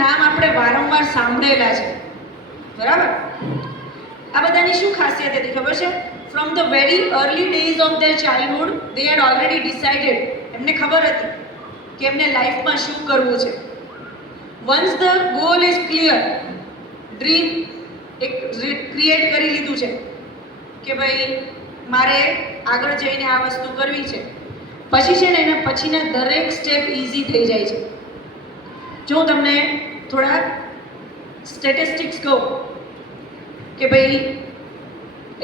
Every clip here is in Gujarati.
નામ આપણે વારંવાર સાંભળેલા છે, બરાબર? આ બધાની શું ખાસિયત હતી ખબર છે? From the very early days of their childhood they had already decided, એમને ખબર હતી કે એમને લાઈફમાં શું કરવું છે. Once the goal is clear, dream એક ક્રિએટ કરી લીધું છે કે ભાઈ મારે આગળ જઈને આ વસ્તુ કરવી છે, પછી છે ને એના પછીના દરેક સ્ટેપ ઇઝી થઈ જાય છે. જો હું તમને થોડા સ્ટેટિસ્ટિક્સ કહું કે ભાઈ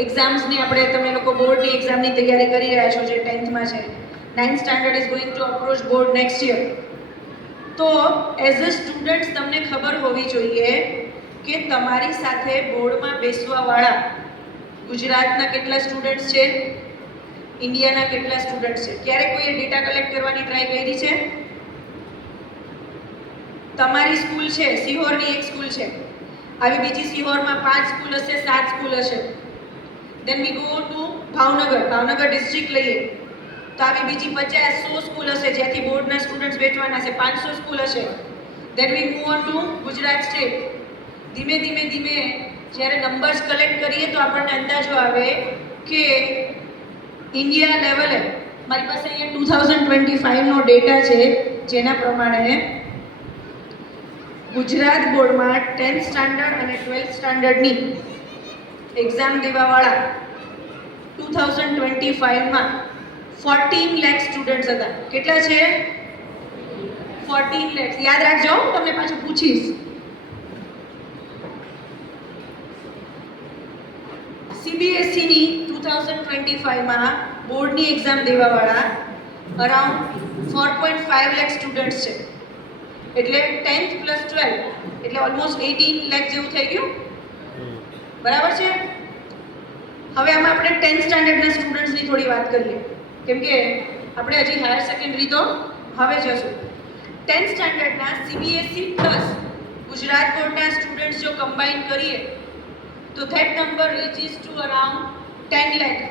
એક્ઝામ્સની આપણે તમે લોકો બોર્ડની એક્ઝામની તૈયારી કરી રહ્યા છો જે 10th છે, 9th standard is going to approach board next year, તો એઝ અ સ્ટુડન્ટ્સ તમને ખબર હોવી જોઈએ કે તમારી સાથે બોર્ડમાં બેસવાવાળા ગુજરાતના કેટલા સ્ટુડન્ટ્સ છે, ઇન્ડિયાના કેટલા સ્ટુડન્ટ્સ છે. ક્યારે કોઈએ ડેટા કલેક્ટ કરવાની ટ્રાય કરી છે? તમારી સ્કૂલ છે, સિહોરની એક સ્કૂલ છે, આવી બીજી સિહોરમાં 5 સ્કૂલ હશે, 7 સ્કૂલ હશે. Then we go to Bhavnagar district લઈએ તો આવી બીજી 50-100 સ્કૂલ હશે જ્યાંથી બોર્ડના સ્ટુડન્ટ્સ બેઠવાના છે, 500 સ્કૂલ હશે. Then we move on to Gujarat state. ધીમે ધીમે જ્યારે નંબર્સ કલેક્ટ કરીએ તો આપણને અંદાજો આવે કે ઇન્ડિયા લેવલે મારી પાસે અહીંયા 2025નો ડેટા છે જેના પ્રમાણે ગુજરાત બોર્ડમાં 10th સ્ટાન્ડર્ડ અને 12th સ્ટાન્ડર્ડની એક્ઝામ દેવાવાળા 2025માં 14 લાખ સ્ટુડન્ટ્સ હતા. કેટલા છે? 14 લાખ. યાદ રાખજો, તમને પાછું પૂછીશ. સીબીએસઈની 2025માં બોર્ડની એક્ઝામ દેવાવાળા અરાઉન્ડ 4.5 લાખ સ્ટુડન્ટ્સ છે. એટલે 10th પ્લસ 12 એટલે ઓલમોસ્ટ 18 લાખ જેવું થઈ ગયું, બરાબર છે? હવે આમાં આપણે 10th સ્ટાન્ડર્ડના સ્ટુડન્ટ્સની થોડી વાત કરીએ, કેમ કે આપણે હજી હાયર સેકન્ડરી તો હવે જશું. 10th સ્ટાન્ડર્ડના સીબીએસઈ પ્લસ ગુજરાત બોર્ડના સ્ટુડન્ટ્સ જો કમ્બાઈન કરીએ તો that number reaches to around 10 lakh.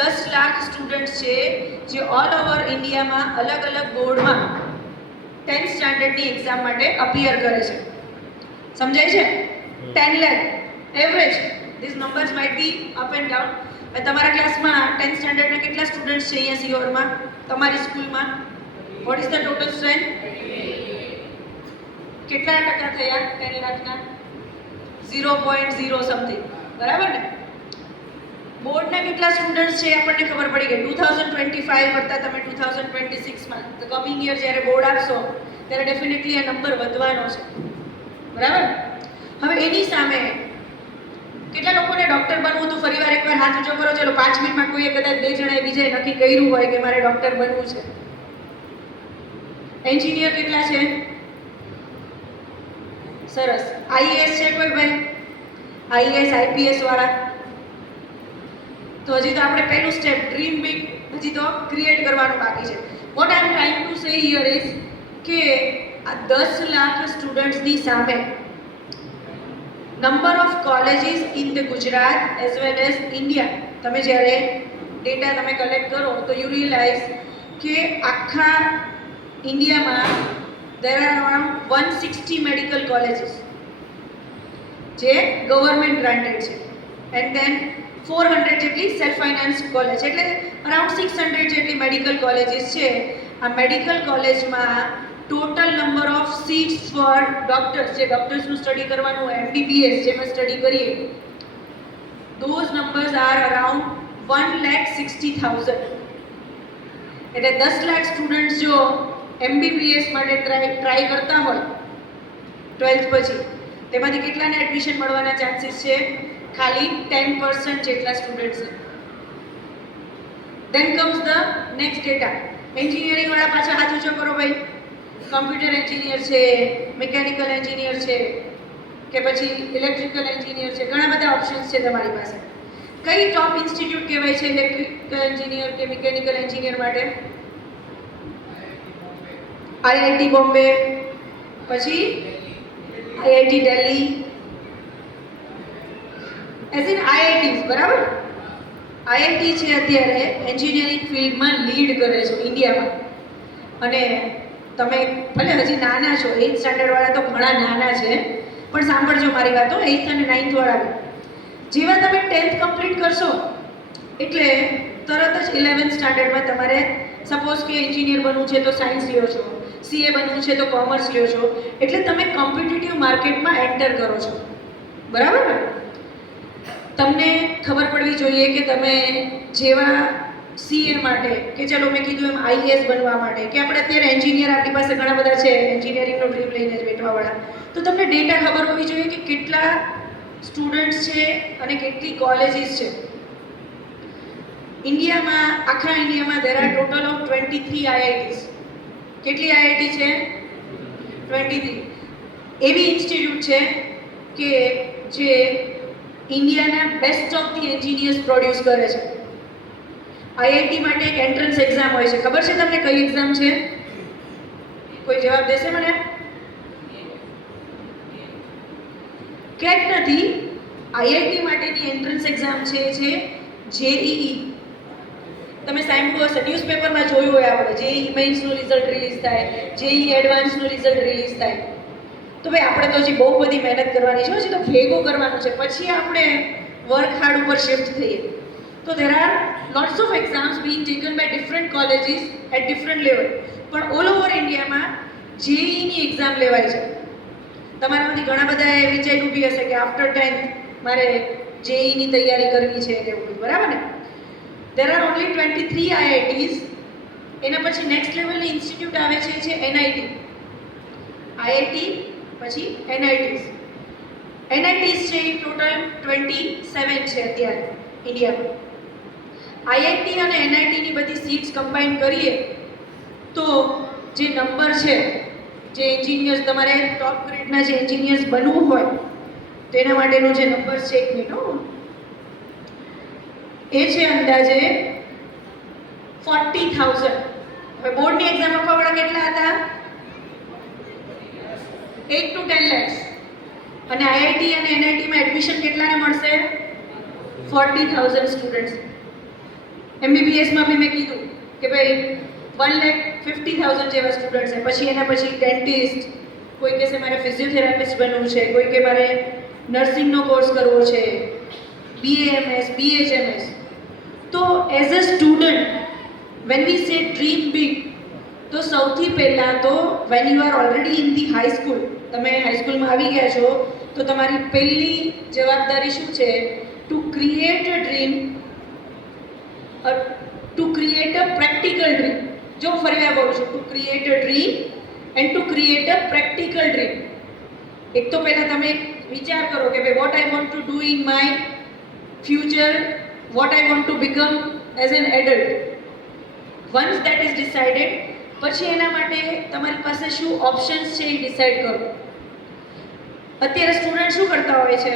10 lakh students છે જે ઓલ ઓવર ઇન્ડિયામાં અલગ અલગ બોર્ડમાં 10th સ્ટાન્ડર્ડની એક્ઝામ માટે અપિયર કરે છે. સમજાય છે? 10 lakh average. This numbers might be up and down. તમારા ક્લાસમાં 10th સ્ટાન્ડર્ડના કેટલા સ્ટુડન્ટ્સ છે અહીંયા સિયોરમાં તમારી સ્કૂલમાં? What is the total strength? કેટલા ટકા થયા 10 લાખના? 0.0 સમથિંગ, બરાબર ને? બોર્ડના કેટલા સ્ટુડન્ટ્સ છે આપણને ખબર પડી ગઈ. 2025 કરતા તમે 2026માં કમિંગ યર જ્યારે બોર્ડ આપશો ત્યારે ડેફિનેટલી આ નંબર વધવાનો છે, બરાબર? હવે એની સામે કેટલા લોકોને ડોક્ટર બનવું હતું? ફરીવાર એકવાર હાથ ઊંચો કરો. ચલો 5 મિનિટમાં કોઈએ કદાચ 2 જણાએ બીજાએ નક્કી કર્યું હોય કે મારે ડોક્ટર બનવું છે. એન્જિનિયર કેટલા છે? સરસ. આઈએએસ છે કોઈ ભાઈ? આઈએએસ આઈપીએસ વાળા? તો હજી તો આપણે પહેલું સ્ટેપ ડ્રીમ બિગ હજી તો ક્રિએટ કરવાનું બાકી છે. What I M trying to say here is કે આ 10 લાખ સ્ટુડન્ટ્સની સામે number of colleges in the Gujarat as well as India, તમે જ્યારે ડેટા તમે કલેક્ટ કરો તો યુ રિયલાઇઝ કે આખા ઇન્ડિયામાં there are around 160 medical colleges જે ગવર્મેન્ટ ગ્રાન્ટેડ છે, એન્ડ ધેન 400 જેટલી સેલ્ફ ફાઇનાન્સ કોલેજ, એટલે અરાઉન્ડ 600 જેટલી મેડિકલ કોલેજીસ છે. આ મેડિકલ કોલેજમાં total number of seats for doctors, જે ડોક્ટર્સનું સ્ટડી કરવાનું હોય, એમબીબીએસ જેમાં સ્ટડી કરીએ, ધોઝ નંબર્સ આર અરાઉન્ડ 1,60,000. એટલે 10 લાખ સ્ટુડન્ટ્સ જો એમબીબીએસ માટે ટ્રાય કરતા હોય 12th પછી, તેમાંથી કેટલાને એડમિશન મળવાના ચાન્સીસ છે? ખાલી 10% જેટલા students. Then comes the next data. Engineering વાળા પાછા હાથ ઊંચો કરો ભાઈ. કમ્પ્યુટર એન્જિનિયર છે, મિકેનિકલ એન્જિનિયર છે, કે પછી ઇલેક્ટ્રિકલ એન્જિનિયર છે. ઘણા બધા ઓપ્શન્સ છે તમારી પાસે. કઈ ટોપ ઇન્સ્ટિટ્યૂટ કહેવાય છે ઇલેક્ટ્રિકલ એન્જિનિયર કે મિકેનિકલ એન્જિનિયર માટે? આઈઆઈટી બોમ્બે, પછી IIT Delhi, as in IIT, બરાબર? આઈઆઈટી છે અત્યારે એન્જિનિયરિંગ ફિલ્ડમાં લીડ કરે છે ઇન્ડિયામાં, અને તમે ભલે હજી નાના છો, 8th સ્ટાન્ડર્ડવાળા તો ઘણા નાના છે, પણ સાંભળજો મારી વાતો. 8th અને 9th વાળા જેવા તમે 10th કમ્પ્લીટ કરશો એટલે તરત જ 11th સ્ટાન્ડર્ડમાં તમારે સપોઝ કે એન્જિનિયર બનવું છે તો સાયન્સ લ્યો છો, સીએ બનવું છે તો કોમર્સ લ્યો છો, એટલે તમે કોમ્પિટિટિવ માર્કેટમાં એન્ટર કરો છો. બરાબર ને? તમને ખબર પડવી જોઈએ કે તમે જેવા સીએ માટે કે ચલો મેં કીધું એમ આઈએએસ બનવા માટે કે આપણે અત્યારે એન્જિનિયર આપણી પાસે ઘણા બધા છે એન્જિનિયરિંગનો ડ્રીમ લઈને જ બેઠવાવાળા, તો તમને ડેટા ખબર હોવી જોઈએ કે કેટલા સ્ટુડન્ટ્સ છે અને કેટલી કોલેજીસ છે. ઇન્ડિયામાં, આખા ઇન્ડિયામાં there are total of 23 IITs. કેટલી આઈઆઈટી છે? 23. એવી ઇન્સ્ટિટ્યૂટ છે કે જે ઇન્ડિયાના best of the engineers produce કરે છે. આઈઆઈટી માટે એક એન્ટ્રન્સ એક્ઝામ હોય છે. ખબર છે તમને કઈ એક્ઝામ છે? કોઈ જવાબ દેશે મને? કેટ નથી. આઈઆઈટી માટેની એન્ટ્રન્સ એક્ઝામ છે જેઈઈ. તમે સાંભળ્યું હશે, ન્યૂઝપેપરમાં જોયું હોય આપણે, જેઈઈ મેઇન્સનું રિઝલ્ટ રિલીઝ થાય, જેઈઈ એડવાન્સનું રિઝલ્ટ રિલીઝ થાય. તો ભાઈ આપણે તો હજી બહુ બધી મહેનત કરવાની છે, હજી તો ભેગું કરવાનું છે, પછી આપણે વર્ક હાર્ડ ઉપર શિફ્ટ થઈએ. તો there are lots of exams being taken by different colleges at different level. પણ ઓલ ઓવર ઇન્ડિયામાં જેઈઈની એક્ઝામ લેવાય છે. તમારામાંથી ઘણા બધાએ વિચાર્યું બી હશે કે આફ્ટર 10th મારે જેઈઈની તૈયારી કરવી છે કે એવું, બરાબર ને? there are only 23 IITs. એના પછી નેક્સ્ટ લેવલની ઇન્સ્ટિટ્યૂટ આવે છે એનઆઈટી. આઈઆઈટી પછી એનઆઈટીસ. એનઆઈટીસ છે એ ટોટલ 27 છે અત્યારે ઇન્ડિયામાં. આઈઆઈટી અને એનઆઈટીની બધી સીટ્સ કમ્બાઈન કરીએ તો જે નંબર છે, જે એન્જિનિયર્સ તમારે ટોપ ગ્રેડના જે એન્જિનિયર્સ બનવું હોય તો એના માટેનો જે નંબર છે, એક મિનિટ, એ છે અંદાજે 40,000. હવે બોર્ડની એક્ઝામ આપવાવાળા કેટલા હતા? 8 to 10 lakhs. અને આઈઆઈટી અને એનઆઈટીમાં એડમિશન કેટલાને મળશે? 40,000 સ્ટુડન્ટ્સ. એમબીબીએસમાં બી મેં કીધું કે ભાઈ 1,50,000 જેવા સ્ટુડન્ટ્સ છે. પછી એના પછી ડેન્ટિસ્ટ, કોઈ કહેશે મારે ફિઝિયોથેરાપિસ્ટ બનવું છે, કોઈ કે મારે નર્સિંગનો કોર્સ કરવો છે, BAMS, BHMS. તો as a student when we સે ડ્રીમ બિગ, તો સૌથી પહેલાં તો when you are already in the high school, તમે હાઈસ્કૂલમાં આવી ગયા છો, તો તમારી પહેલી જવાબદારી શું છે? To create a dream, to create a practical dream. જો ફરી વાર બોલું છું, to create a dream and to create a practical dream. એક તો પહેલાં તમે વિચાર કરો કે ભાઈ what I want to do in my future, what I want to become as an adult. Once that is decided, પછી એના માટે તમારી પાસે શું ઓપ્શન્સ છે એ ડિસાઇડ કરો. અત્યારે સ્ટુડન્ટ શું કરતા હોય છે?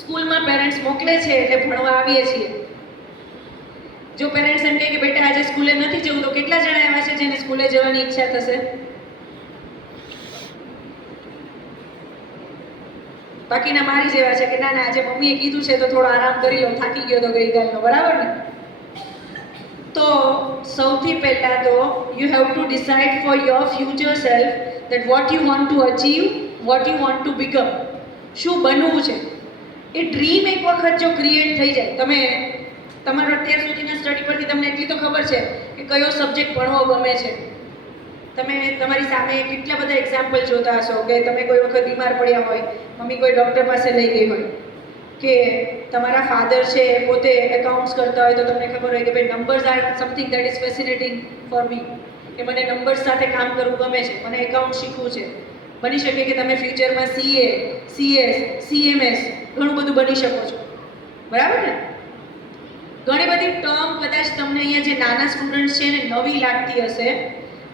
સ્કૂલમાં પેરેન્ટ્સ મોકલે છે એટલે ભણવા આવીએ છીએ. જો પેરેન્ટ્સ એમ કહે કે બેટા આજે સ્કૂલે નથી જવું, તો કેટલા જણા એવા છે જેને સ્કૂલે જવાની ઈચ્છા થશે? બાકીના મારી જેવા છે કે ના ના આજે મમ્મીએ કીધું છે તો થોડો આરામ કરી લો, થાકી ગયો તો ગઈકાલનો, બરાબર ને? તો સૌથી પહેલાં તો you have to decide four your future self that vote you want to achieve, vote you want to become. શું બનવું છે એ ડ્રીમ એક વખત જો ક્રિએટ થઈ જાય, તમે તમારા અત્યાર સુધીના સ્ટડી પરથી તમને એટલી તો ખબર છે કે કયો સબ્જેક્ટ ભણવો ગમે છે. તમે તમારી સામે કેટલા બધા એક્ઝામ્પલ જોતા હશો કે તમે કોઈ વખત બીમાર પડ્યા હોય, મમ્મી કોઈ ડૉક્ટર પાસે લઈ ગઈ હોય, કે તમારા ફાધર છે એ પોતે એકાઉન્ટ્સ કરતા હોય તો તમને ખબર હોય કે ભાઈ numbers R something that is fascinating for me, કે મને નંબર્સ સાથે કામ કરવું ગમે છે, મને એકાઉન્ટ શીખવું છે. બની શકે કે તમે ફ્યુચરમાં CA, CS, CMS ઘણું બધું બની શકો છો, બરાબર ને? ઘણી બધી ટર્મ કદાચ તમને અહીંયા જે નાના સ્ટુડન્ટ્સ છે એને નવી લાગતી હશે,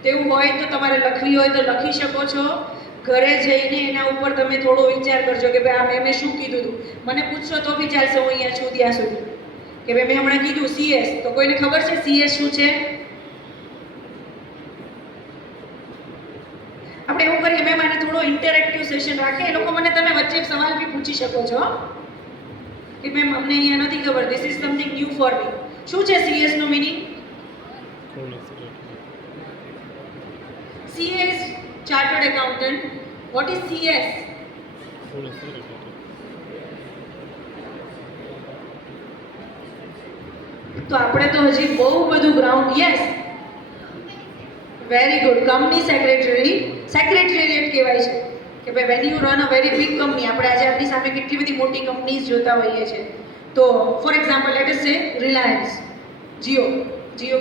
તેવું હોય તો તમારે લખવી હોય તો લખી શકો છો. ઘરે જઈને એના ઉપર તમે થોડો વિચાર કરજો કે ભાઈ આ મેં શું કીધું હતું. મને પૂછશો તો બી ચાલશે, હું અહીંયા છું ત્યાં સુધી, કે ભાઈ મેં હમણાં કીધું CS, તો કોઈને ખબર છે CS શું છે? આપણે એવું કરીએ, મેં મને થોડો ઇન્ટરેક્ટિવ સેશન રાખે, એ લોકો મને તમે વચ્ચે સવાલ બી પૂછી શકો છો કે મેમ અમને અહીંયા નથી ખબર, this is something new for me. શું છે CS નું meaning? CA is chartered accountant. What is CS? તો આપણે તો હજી બહુ બધું ground. Yes, very good. Company secretariat કહેવાય છે કે ભાઈ when you run a very big company. આપણે આજે આપણી સામે કેટલી બધી મોટી કંપનીઝ જોતા હોઈએ છીએ. તો ફોર એક્ઝામ્પલ લેટ અસ સે રિલાયન્સ, જીઓ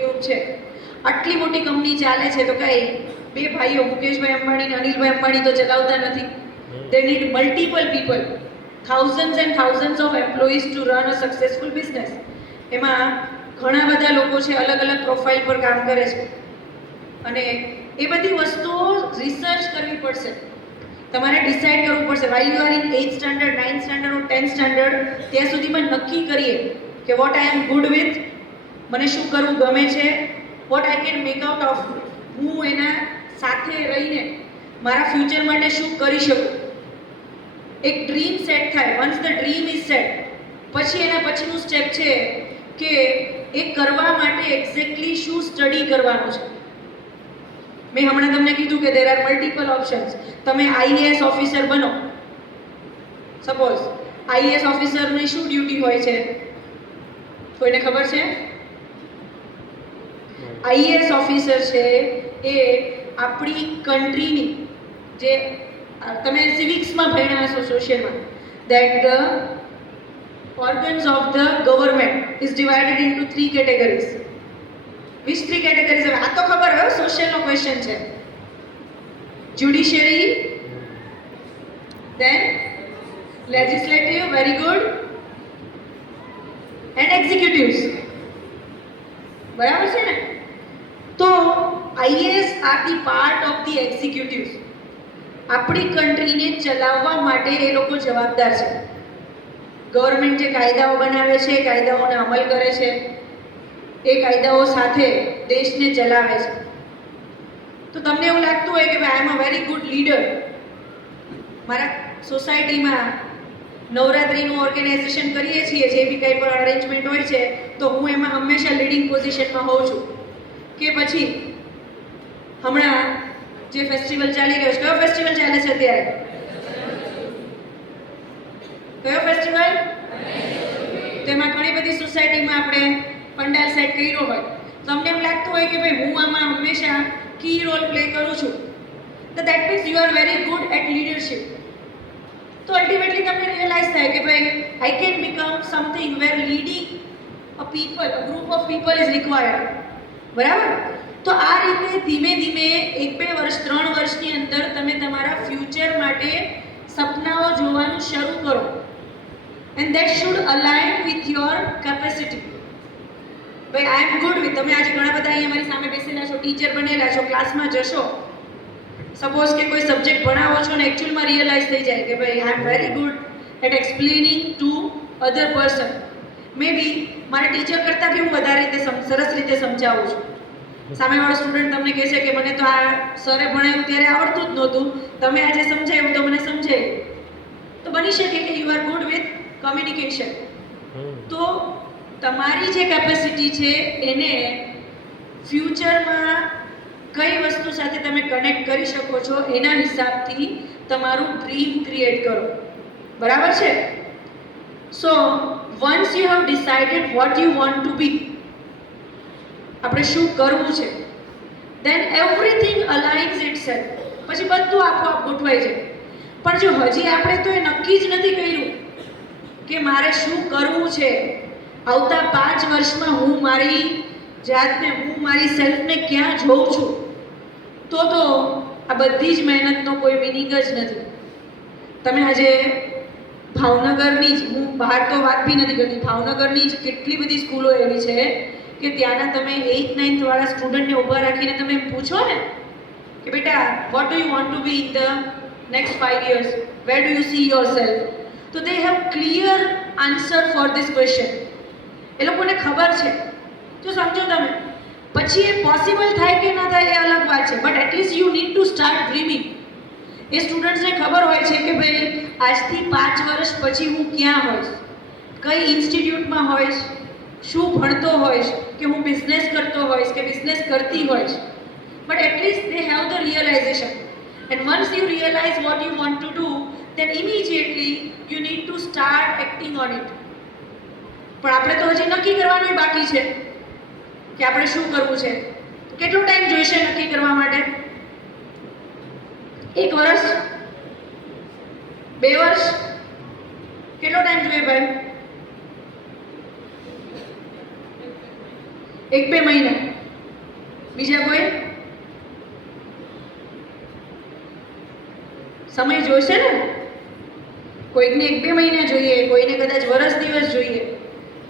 ગ્રુપ છે. આટલી મોટી કંપની ચાલે છે તો કઈ બે ભાઈઓ મુકેશભાઈ અંબાણી અને અનિલભાઈ અંબાણી તો ચલાવતા નથી. They need multiple people, thousands and thousands of employees two run a successful business. એમાં ઘણા બધા લોકો છે, અલગ અલગ પ્રોફાઇલ પર કામ કરે છે અને એ બધી વસ્તુઓ રિસર્ચ કરવી પડશે. તમારે ડિસાઇડ કરવું પડશે while you are in 8th standard, 9th standard or 10th standard, ત્યાં સુધીમાં નક્કી કરીએ કે what I am good with, મને શું કરવું ગમે છે, what I can make out of, હું એના સાથે રહીને મારા ફ્યુચર માટે શું કરી શકું. એક ડ્રીમ સેટ થાય. Once the dream is set, પછી એના પછીનું સ્ટેપ છે કે એ કરવા માટે એક્ઝેક્ટલી શું સ્ટડી કરવાનું છે. મેં હમણાં તમને કીધું કે દેર આર મલ્ટિપલ ઓપ્શન્સ. તમે આઈએએસ ઓફિસર બનો, સપોઝ આઈએએસ ઓફિસરની શું ડ્યુટી હોય છે, કોઈને ખબર છે? આઈએએસ ઓફિસર છે એ આપણી કન્ટ્રીની, જે તમે સિવિક્સમાં ભણ્યા હશો, સોશિયલમાં, that the organs of the government is divided into 3 categories. Which 3 categories? આ તો ખબર હોય, સોશિયલનો ક્વેશ્ચન છે. Judiciary, then legislative, very good, and executives. બરાબર છે ને? તો IAS are the part of the executives. આપણી કન્ટ્રીને ચલાવવા માટે એ લોકો જવાબદાર છે. ગવર્મેન્ટ જે કાયદાઓ બનાવે છે, કાયદાઓને અમલ કરે છે, એ કાયદાઓ સાથે દેશને ચલાવે છે. તો તમને એવું લાગતું હોય કે ભાઈ I M a very good leader, મારા સોસાયટીમાં નવરાત્રિનું ઓર્ગેનાઇઝેશન કરીએ છીએ, જે બી કંઈ પણ અરેન્જમેન્ટ હોય છે, તો હું એમાં હંમેશા લીડિંગ પોઝિશનમાં હોઉં છું. કે પછી હમણાં જે ફેસ્ટિવલ ચાલી રહ્યો છે, કયો ફેસ્ટિવલ ચાલે છે અત્યારે? કયો ફેસ્ટિવલ? તેમાં ઘણી બધી સોસાયટીમાં આપણે પંડાલ સેટ કર્યો હોય, તો અમને એમ લાગતું હોય કે ભાઈ હું આમાં હંમેશા કી રોલ પ્લે કરું છું. તો that means you are very good at leadership. તો અલ્ટિમેટલી તમને રિયલાઇઝ થાય કે ભાઈ I can become something where leading a people, a group of people is required. બરાબર? તો આ રીતે ધીમે ધીમે 1-2 વર્ષ, 3 વર્ષની અંદર તમે તમારા ફ્યુચર માટે સપનાઓ જોવાનું શરૂ કરો. And that should align with your capacity. ભાઈ આઈ એમ ગુડ વિથ, તમે આજે ઘણા બધા અહીંયા મારી સામે બેસેલા છો, ટીચર બનેલા છો, ક્લાસમાં જશો, સપોઝ કે કોઈ સબ્જેક્ટ ભણાવો છો ને એકચ્યુઅલમાં રિયલાઇઝ થઈ જાય કે ભાઈ I am very good at explaining to other person. May be મારા ટીચર કરતાં બી હું વધારે રીતે સરસ રીતે સમજાવું છું. સામેવાળો સ્ટુડન્ટ તમને કહે છે કે મને તો આ સરે ભણાવ્યું ત્યારે આવડતું જ નહોતું, તમે આજે સમજાવ્યું તો મને સમજાયું. તો બની શકે કે you are good with communication. તો તમારી જે કેપેસિટી છે એને ફ્યુચરમાં કઈ વસ્તુ સાથે તમે કનેક્ટ કરી શકો છો એના હિસાબથી તમારું ડ્રીમ ક્રિએટ કરો. બરાબર છે? So once you have decided what you want to be, આપણે શું કરવું છે, દેન એવરીથિંગ અલાઇન્સ ઇટસેલ્ફ. પછી બધું આપોઆપ ગોઠવાઈ જાય. પણ જો હજી આપણે તો એ નક્કી જ નથી કર્યું કે મારે શું કરવું છે, આવતા 5 વર્ષમાં હું મારી જાતને, હું મારી સેલ્ફને ક્યાં જોઉં છું, તો આ બધી જ મહેનતનો કોઈ મિનિંગ જ નથી. તમે આજે ભાવનગરની જ, હું બહાર તો વાત બી નથી કરતી, ભાવનગરની જ કેટલી બધી સ્કૂલો એવી છે કે ત્યાંના તમે 8th 9th વાળા સ્ટુડન્ટને ઊભા રાખીને તમે એમ પૂછો ને કે બેટા what do you want to be in the next 5 years, where do you see yourself, તો they have clear answer for this question. એ લોકોને ખબર છે. જો સમજો તમે, પછી એ પોસિબલ થાય કે ના થાય એ અલગ વાત છે, but at least you need to start dreaming. એ સ્ટુડન્ટ્સને ખબર હોય છે કે ભાઈ આજથી 5 વર્ષ પછી હું ક્યાં હોઈશ, કઈ ઇન્સ્ટિટ્યૂટમાં હોઈશ, શું ભણતો હોઈશ, કે હું બિઝનેસ કરતો હોઈશ કે બિઝનેસ કરતી હોઈશ. But at least they have the real And once you realize what you want to do, then immediately you need to start acting on it. પણ આપણે તો હજી નક્કી કરવાનું બાકી છે કે આપણે શું કરવું છે. કેટલો ટાઈમ જોઈશે નક્કી કરવા માટે? 1 વર્ષ? 2 વર્ષ? કેટલો ટાઈમ જોઈએ ભાઈ? 1-2 મહિના? બીજા કોઈ સમય જોઈશે ને? કોઈકને 1-2 મહિના જોઈએ, કોઈને કદાચ વર્ષ દિવસ જોઈએ,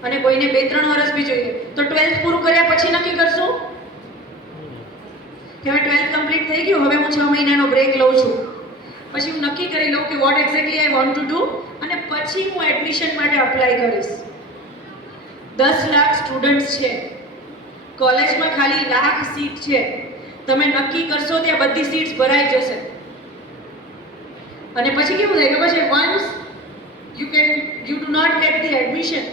અને કોઈને 2-3 વર્ષ બી જોઈએ. તો 12th પૂરું કર્યા પછી નક્કી કરશું કે હવે 12th કમ્પ્લીટ થઈ ગયું, હવે હું 6 મહિનાનો બ્રેક લઉં છું, પછી હું નક્કી કરી લઉં કે what exactly I want to do, અને પછી હું એડમિશન માટે અપ્લાય કરીશ. 10 લાખ સ્ટુડન્ટ્સ છે, કોલેજમાં ખાલી 1 લાખ સીટ છે. તમે નક્કી કરશો ત્યાં બધી સીટ્સ ભરાઈ જશે. અને પછી કેવું થાય ખબર છે? Once you do not get the admission,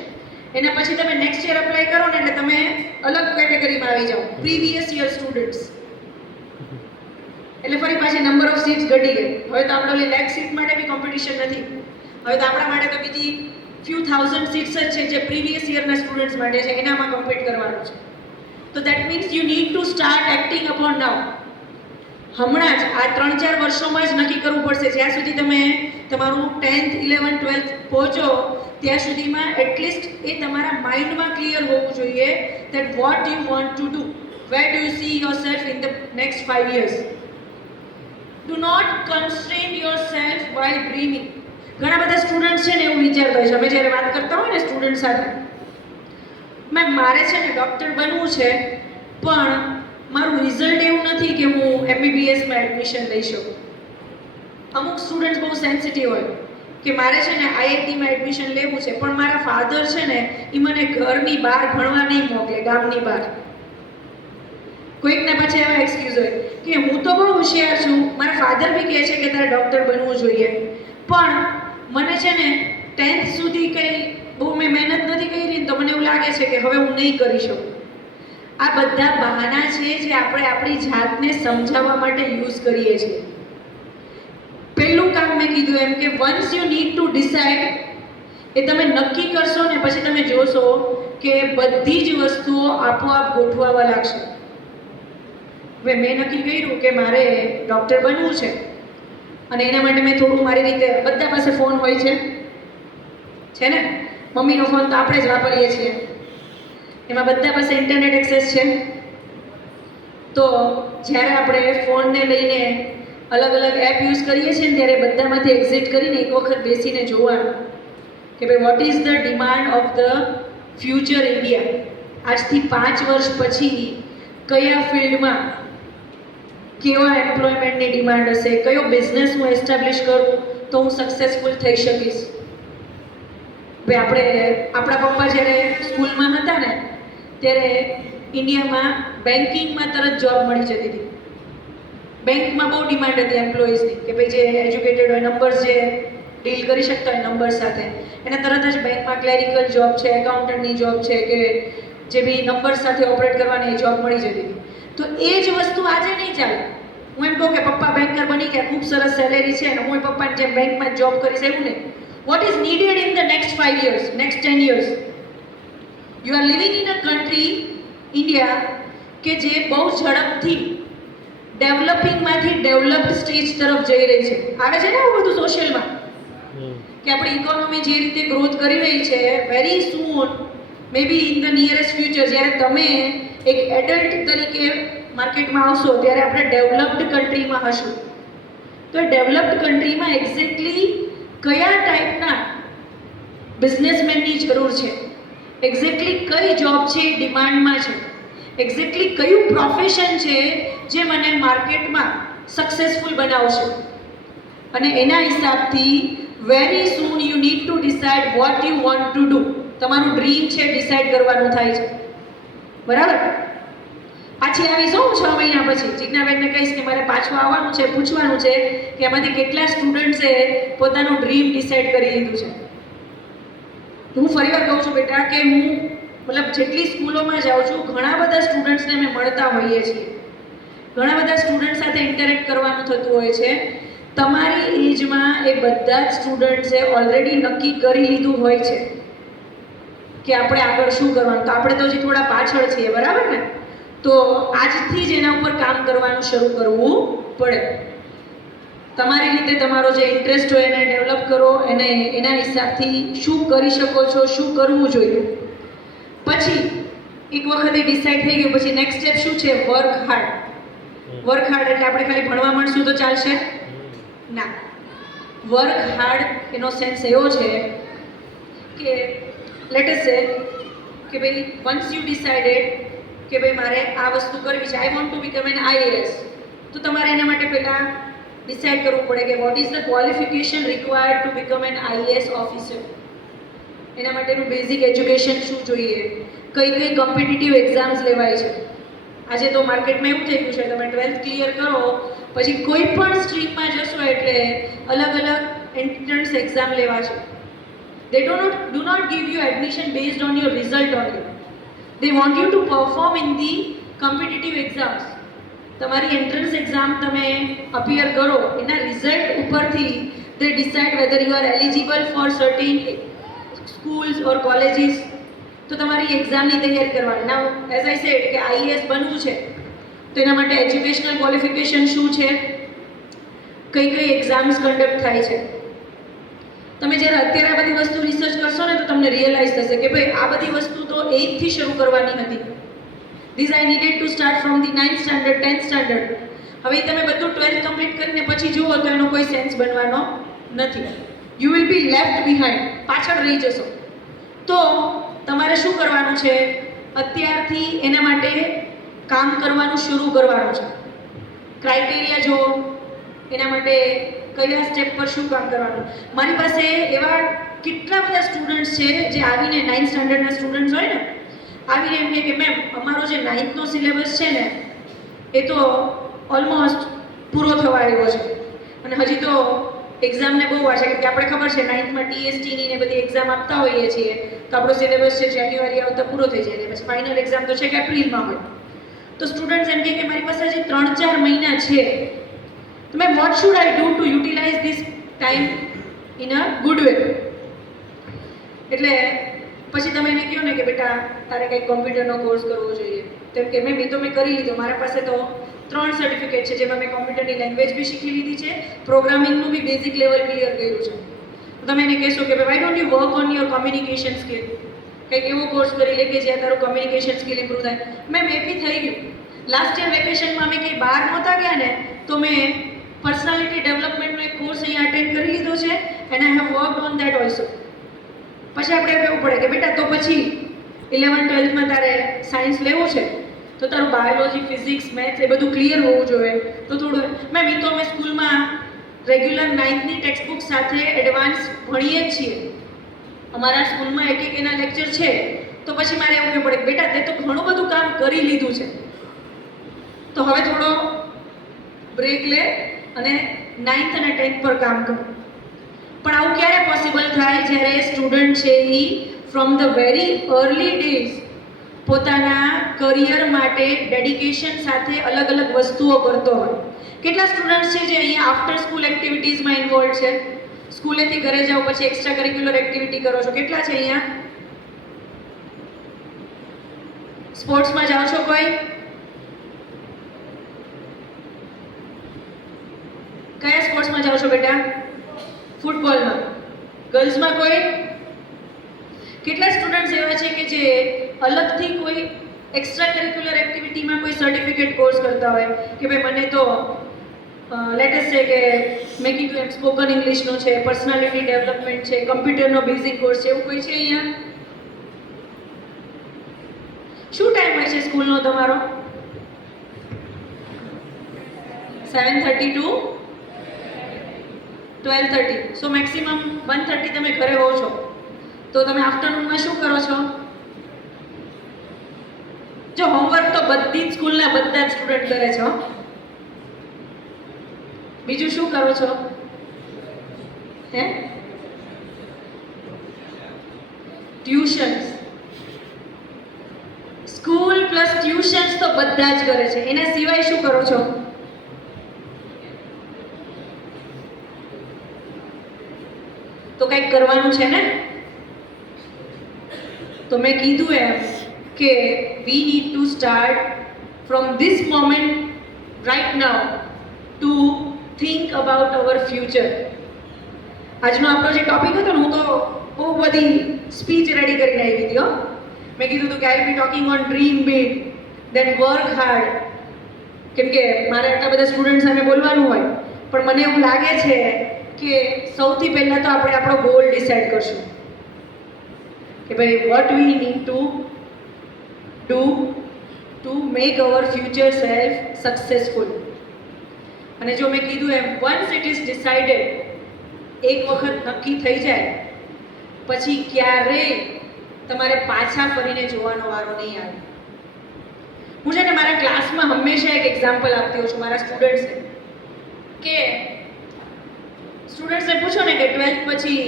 એના પછી તમે નેક્સ્ટ યર અપ્લાય કરો ને એટલે તમે અલગ કેટેગરીમાં આવી જાઓ, પ્રીવિયસ યર સ્ટુડન્ટ્સ. એટલે ફરી પાછી નંબર ઓફ સીટ્સ ઘટી ગઈ. હવે તો આપણે ઓલી લેખ સીટ માટે બી કોમ્પિટિશન નથી. હવે તો આપણા માટે તો બીજી few thousand સીટ્સ જ છે જે પ્રીવિયસ યરના સ્ટુડન્ટ્સ માટે છે, એનામાં કમ્પીટ કરવાનું છે. તો that means you need to start acting upon now. હમણાં જ આ 3-4 વર્ષોમાં જ નક્કી કરવું પડશે. જ્યાં સુધી તમે તમારું 10th 11th 12th પહોંચો ત્યાં સુધીમાં એટલીસ્ટ એ તમારા માઇન્ડમાં ક્લિયર હોવું જોઈએ that what you want to do, where do you see yourself in the next 5 years. Do not constrain yourself while dreaming. ઘણા બધા સ્ટુડન્ટ્સ છે ને એવું વિચારતા હોય છે, અમે જ્યારે વાત કરતા હોય ને સ્ટુડન્ટ સાથે, મેમ મારે છે ને ડૉક્ટર બનવું છે, પણ મારું રિઝલ્ટ એવું નથી કે હું MBBSમાં એડમિશન લઈ શકું. અમુક સ્ટુડન્ટ્સ બહુ સેન્સિટિવ હોય કે મારે છે ને IITમાં એડમિશન લેવું છે, પણ મારા ફાધર છે ને એ મને ઘરની બહાર ભણવા નહીં મોકલે, ગામની બહાર. કોઈકના પાછળ એવા એક્સક્યુઝ હોય કે હું તો બહુ હોશિયાર છું, મારા ફાધર બી કહે છે કે તારે ડૉક્ટર બનવું જોઈએ, પણ મને છે ને 10th સુધી કંઈ બહુ મેં મહેનત નથી કરી, તો મને એવું લાગે છે કે હવે હું નહીં કરી શકું. આ બધા બહાના છે જે આપણે આપણી જાતને સમજાવવા માટે યુઝ કરીએ છીએ. પહેલું કામ મેં કીધું એમ કે once you need to decide, એ તમે નક્કી કરશો ને પછી તમે જોશો કે બધી જ વસ્તુઓ આપોઆપ ગોઠવાવા લાગશે. હવે મેં નક્કી કર્યું કે મારે ડૉક્ટર બનવું છે, અને એના માટે મેં થોડું મારી રીતે, બધા પાસે ફોન હોય છે ને, મમ્મીનો ફોન તો આપણે જ વાપરીએ છીએ, એમાં બધા પાસે ઇન્ટરનેટ એક્સેસ છે. તો જ્યારે આપણે ફોનને લઈને અલગ અલગ એપ યુઝ કરીએ છીએ ને ત્યારે બધામાંથી એક્ઝિટ કરીને એક વખત બેસીને જોવાનું કે ભાઈ what is the demand of the future India. આજથી 5 વર્ષ પછી કયા ફિલ્ડમાં કેવા એમ્પ્લોયમેન્ટની ડિમાન્ડ હશે, કયો બિઝનેસ હું એસ્ટાબ્લિશ કરું તો હું સક્સેસફુલ થઈ શકીશ. ભાઈ આપણા પપ્પા જ્યારે સ્કૂલમાં હતા ને ત્યારે ઇન્ડિયામાં બેન્કિંગમાં તરત જોબ મળી જતી હતી. બેંકમાં બહુ ડિમાન્ડ હતી એમ્પ્લોઈઝની કે ભાઈ જે એજ્યુકેટેડ હોય, નંબર્સ જે ડીલ કરી શકતા હોય નંબર સાથે, એને તરત જ બેંકમાં ક્લેરિકલ જોબ છે, એકાઉન્ટન્ટની જોબ છે, કે જે બી નંબર્સ સાથે ઓપરેટ કરવાની એ જોબ મળી જતી હતી. તો એ જ વસ્તુ આજે નહીં ચાલે. હું એમ કહું કે પપ્પા બેન્કર બની ગયા, ખૂબ સરસ સેલેરી છે, અને હું પપ્પાની જેમ બેંકમાં જોબ કરીશ, એવું નહીં. What is needed in the next 5 years, next 10 years? You are living in a country India કે જે બહુ ઝડપથી ડેવલપિંગમાંથી ડેવલપ્ડ સ્ટેજ તરફ જઈ રહી છે. આવે છે ને આવું બધું સોશિયલમાં કે આપણી ઇકોનોમી જે રીતે ગ્રોથ કરી રહી છે, very soon, May B in the nearest future, જ્યારે તમે એક એડલ્ટ તરીકે માર્કેટમાં આવશો ત્યારે આપણે ડેવલપ્ડ કન્ટ્રીમાં હશું. તો ડેવલપ્ડ કન્ટ્રીમાં એક્ઝેક્ટલી કયા ટાઈપના બિઝનેસમેનની જરૂર છે, એક્ઝેક્ટલી કઈ જોબ છે એ ડિમાન્ડમાં છે, એક્ઝેક્ટલી કયું પ્રોફેશન છે જે મને માર્કેટમાં સક્સેસફુલ બનાવશે, અને એના હિસાબથી very soon you need to decide vote you want to do. તમારું ડ્રીમ છે ડિસાઇડ કરવાનું થાય છે, બરાબર? પાછી આવીશ હું 6 મહિના પછી, જીજ્ઞાબેનને કહીશ કે મારે પાછું આવવાનું છે, પૂછવાનું છે કે એમાંથી કેટલા સ્ટુડન્ટ્સે પોતાનું ડ્રીમ ડિસાઇડ કરી લીધું છે. હું ફરીવાર કહું છું બેટા કે હું જેટલી સ્કૂલોમાં જાઉં છું ઘણા બધા સ્ટુડન્ટ્સને અમે મળતા હોઈએ છીએ ઘણા બધા સ્ટુડન્ટ સાથે ઇન્ટરેક્ટ કરવાનું થતું હોય છે. તમારી એજમાં એ બધા જ સ્ટુડન્ટ્સે ઓલરેડી નક્કી કરી લીધું હોય છે કે આપણે આગળ શું કરવાનું. તો આપણે તો હજી થોડા પાછળ છીએ, બરાબર ને? તો આજથી જ એના ઉપર કામ કરવાનું શરૂ કરવું પડે. તમારી રીતે તમારો જે ઇન્ટરેસ્ટ હોય એને ડેવલપ કરો, એને એના હિસાબથી શું કરી શકો છો, શું કરવું જોઈએ. પછી એક વખત એ ડિસાઇડ થઈ ગયું પછી નેક્સ્ટ સ્ટેપ શું છે? Work hard. વર્ક હાર્ડ એટલે આપણે ખાલી ભણવા માંડશું તો ચાલશે ના. વર્ક હાર્ડ એનો સેન્સ એવો છે કે લેટ અસ સે કે ભાઈ વન્સ યુ ડિસાઇડેડ કે ભાઈ મારે આ વસ્તુ કરવી છે, આઈ want to become N IAS, તો તમારે એના માટે પહેલાં ડિસાઇડ કરવું પડે કે what is the qualification required to become N IAS officer. એના માટેનું બેઝિક એજ્યુકેશન શું જોઈએ, કઈ કઈ કોમ્પિટિટિવ એક્ઝામ્સ લેવાય છે. આજે તો માર્કેટમાં એવું થઈ ગયું છે, તમે 12th ક્લિયર કરો પછી કોઈ પણ સ્ટ્રીમમાં જશો એટલે અલગ અલગ એન્ટ્રન્સ એક્ઝામ લેવા છે. They do not give you admission based on your result only. They want you to perform in the competitive exams. તમારી એન્ટ્રન્સ એક્ઝામ તમે અપિયર કરો એના રિઝલ્ટ ઉપરથી they decide whether you are eligible for certain schools or colleges. તો તમારી એક્ઝામની તૈયારી કરવાની. નાઉ એઝ આઈ સેડ કે IAS બનવું છે તો એના માટે એજ્યુકેશનલ ક્વોલિફિકેશન શું છે, કઈ કઈ એક્ઝામ્સ કન્ડક્ટ થાય છે. તમે જ્યારે અત્યારે આ બધી વસ્તુ રિસર્ચ કરશો ને તો તમને રિયલાઇઝ થશે કે ભાઈ આ બધી વસ્તુ તો 8 થી શરૂ કરવાની હતી. This I needed two start from the 9th standard 10th standard. હવે તમે બધું 12th કમ્પ્લીટ કરીને પછી જુઓ તો એનો કોઈ સેન્સ બનવાનો નથી. You will B left behind, પાછળ રહી જશો. તો તમારે શું કરવાનું છે? અત્યારથી એના માટે કામ કરવાનું શરૂ કરવાનું છે. ક્રાઇટેરિયા જુઓ, એના માટે કયા સ્ટેપ પર શું કામ કરવાનું. મારી પાસે એવા કેટલા બધા સ્ટુડન્ટ્સ છે જે આવીને 9th સ્ટાન્ડર્ડના સ્ટુડન્ટ્સ હોય ને, આવીને એમ કે મેમ અમારો જે 9thનો સિલેબસ છે ને એ તો ઓલમોસ્ટ પૂરો થવા આવ્યો છે અને હજી તો એક્ઝામને બહુ વાર છે. કે આપણે ખબર છે 9thમાં TSTની ને બધી એક્ઝામ આપતા હોઈએ છીએ તો આપણો સિલેબસ છે જાન્યુઆરી આવતા પૂરો થઈ જાય, પછી ફાઇનલ એક્ઝામ તો છે કે એપ્રિલમાં હોય. તો સ્ટુડન્ટ્સ એમ કે મારી પાસે હજી 3-4 મહિના છે, તો મેં what should I do to utilise this time in a good way. એટલે પછી તમે એને કહો ને કે બેટા તારે કંઈક કોમ્પ્યુટરનો કોર્સ કરવો જોઈએ, કેમ કે મેં તો કરી લીધો, મારા પાસે તો 3 સર્ટિફિકેટ છે જેમાં મેં કોમ્પ્યુટરની લેંગ્વેજ બી શીખી લીધી છે, પ્રોગ્રામિંગનું બી બેઝિક લેવલ ક્લિયર કર્યું છે. તો તમે એને કહેશો કે ભાઈ why don't you work on your communication skill, કંઈક એવો કોર્સ કરી લે કે જ્યાં તારું કોમ્યુનિકેશન સ્કિલ ઇમ્પ્રૂવ થાય. મેં બી થઈ ગયું. લાસ્ટ યર વેકેશનમાં અમે કંઈ બહાર નહોતા ગયા ને તો મેં પર્સનાલિટી ડેવલપમેન્ટનો એક કોર્સ અહીંયા અટેન્ડ કરી લીધો છે and I have worked on that also. પછી આપણે કહેવું પડે કે બેટા તો પછી 11th-12thમાં તારે સાયન્સ લેવું છે તો તારું બાયોલોજી, ફિઝિક્સ, મેથ્સ એ બધું ક્લિયર હોવું જોઈએ. તો થોડું મેમ એ તો અમે સ્કૂલમાં રેગ્યુલર 9thની ટેક્સ્ટ બુક સાથે એડવાન્સ ભણીએ જ છીએ, અમારા સ્કૂલમાં એક એના લેક્ચર છે. તો પછી મારે એવું કહેવું પડે કે બેટા તે તો ઘણું બધું કામ કરી લીધું છે, તો હવે થોડો બ્રેક લે અને 9th અને 10th પર કામ કરો. પણ આવું ક્યારે પોસિબલ થાય? જ્યારે સ્ટુડન્ટ છે એ from the very early days પોતાના કરિયર માટે ડેડિકેશન સાથે અલગ અલગ વસ્તુઓ કરતો હોય. કેટલા સ્ટુડન્ટ્સ છે જે અહીંયા આફ્ટર સ્કૂલ એક્ટિવિટીઝમાં ઇન્વોલ્વ છે? સ્કૂલેથી ઘરે જાઓ પછી એક્સ્ટ્રા કરિક્યુલર એક્ટિવિટી કરો છો, કેટલા છે અહીંયા? સ્પોર્ટ્સમાં જાઓ છો કોઈ? કયા સ્પોર્ટ્સમાં જાઓ છો બેટા? ફૂટબોલમાં. ગર્લ્સમાં કોઈ? કેટલા સ્ટુડન્ટ્સ એવા છે કે જે અલગથી કોઈ એક્સ્ટ્રા કરિક્યુલર એક્ટિવિટીમાં કોઈ સર્ટિફિકેટ કોર્સ કરતા હોય કે ભાઈ મને તો લેટેસ્ટ છે કે મેં કીધું એમ સ્પોકન ઇંગ્લિશનો છે, પર્સનાલિટી ડેવલપમેન્ટ છે, કમ્પ્યુટરનો બેઝિક કોર્સ છે, એવું કોઈ છે અહીંયા? શું ટાઈમ હોય છે સ્કૂલનો તમારો? 7:30 to 12:30. સો મેક્સિમમ 1:30 તમે ઘરે હો છો, તો તમે આફ્ટરનૂનમાં શું કરો છો? જો હોમવર્ક તો બધી જ સ્કૂલના બધા જ સ્ટુડન્ટ કરે છે. બીજું શું કરો છો? હે? ટ્યુશન્સ. સ્કૂલ પ્લસ ટ્યુશન્સ તો બધા જ કરે છે, એના સિવાય શું કરો છો? તો કંઈક કરવાનું છે ને. તો મેં કીધું એમ કે we need to start from this moment right now to think about our future. આજનો આપણો જે ટોપિક હતો ને, હું તો બહુ બધી સ્પીચ રેડી કરીને આવી હતી હો. મેં કીધું હતું કે I be talking on dream big, then work hard. કેમ કે મારે આટલા બધા સ્ટુડન્ટ સામે બોલવાનું હોય, પણ મને એવું લાગે છે કે સૌથી પહેલાં તો આપણે આપણો ગોલ ડિસાઇડ કરશું કે ભાઈ what we need to do to make hour future self successful. અને જો મેં કીધું એમ, વન્સ ઇટ ઇઝ ડિસાઇડેડ, એક વખત નક્કી થઈ જાય પછી ક્યારેય તમારે પાછા ફરીને જોવાનો વારો નહીં આવે. હું છે ને મારા ક્લાસમાં હંમેશા એક એક્ઝામ્પલ આપતી હોઉં છું મારા સ્ટુડન્ટ્સને, કે સ્ટુડન્ટ્સને પૂછો ને કે 12th પછી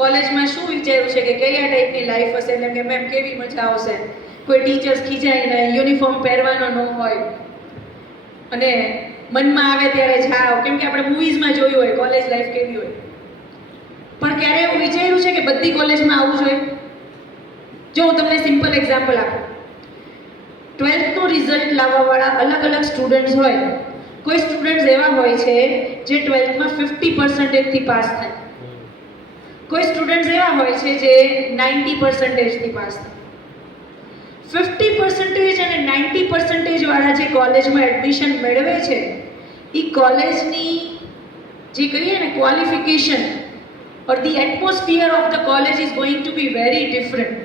કોલેજમાં શું વિચાર્યું છે, કે કયા ટાઈપની લાઈફ હશે, એટલે કે મેમ કેવી મજા આવશે, કોઈ ટીચર્સ ખીજાય નહીં, યુનિફોર્મ પહેરવાનો ન હોય અને મનમાં આવે ત્યારે જાઓ, કેમ કે આપણે મૂવીઝમાં જોયું હોય કોલેજ લાઈફ કેવી હોય. પણ ક્યારે એવું વિચાર્યું છે કે બધી કોલેજમાં આવવું જોઈએ? જો હું તમને સિમ્પલ એક્ઝામ્પલ આપું, 12thનું રિઝલ્ટ લાવવાવાળા અલગ અલગ સ્ટુડન્ટ્સ હોય. કોઈ સ્ટુડન્ટ્સ એવા હોય છે જે 12thમાં 50% પાસ થાય, કોઈ સ્ટુડન્ટ્સ એવા હોય છે જે 90% પાસ થાય. 50% અને 90% વાળા જે કોલેજમાં એડમિશન મેળવે છે, એ કોલેજની જે કહીએ ને qualification or the atmosphere of the college is going to be very different.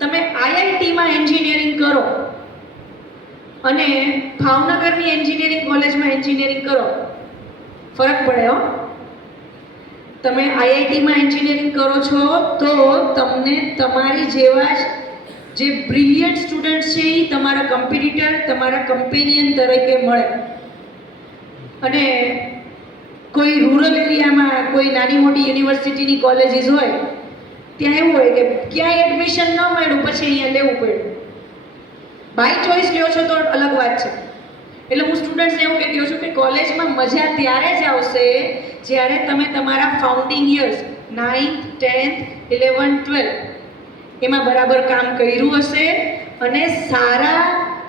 તમે આઈઆઈટીમાં એન્જિનિયરિંગ કરો અને ભાવનગરની એન્જિનિયરિંગ કોલેજમાં એન્જિનિયરિંગ કરો, ફરક પડે હો. તમે આઈઆઈટીમાં એન્જિનિયરિંગ કરો છો તો તમને તમારી જેવા જ જે બ્રિલિયન્ટ સ્ટુડન્ટ છે એ તમારા કોમ્પિટિટર, તમારા કમ્પેનિયન તરીકે મળે. અને કોઈ રૂરલ એરિયામાં કોઈ નાની મોટી યુનિવર્સિટીની કોલેજીસ હોય, ત્યાં એવું હોય કે ક્યાંય એડમિશન ન મળ્યું પછી અહીંયા લેવું પડ્યું. બાય ચોઇસ લ્યો છો તો અલગ વાત છે. એટલે હું સ્ટુડન્ટ્સને એવું કહેતી હોઉં છું કે કોલેજમાં મજા ત્યારે જ આવશે જ્યારે તમે તમારા founding years 9th, 10th, 11th, 12th એમાં બરાબર કામ કર્યું હશે અને સારા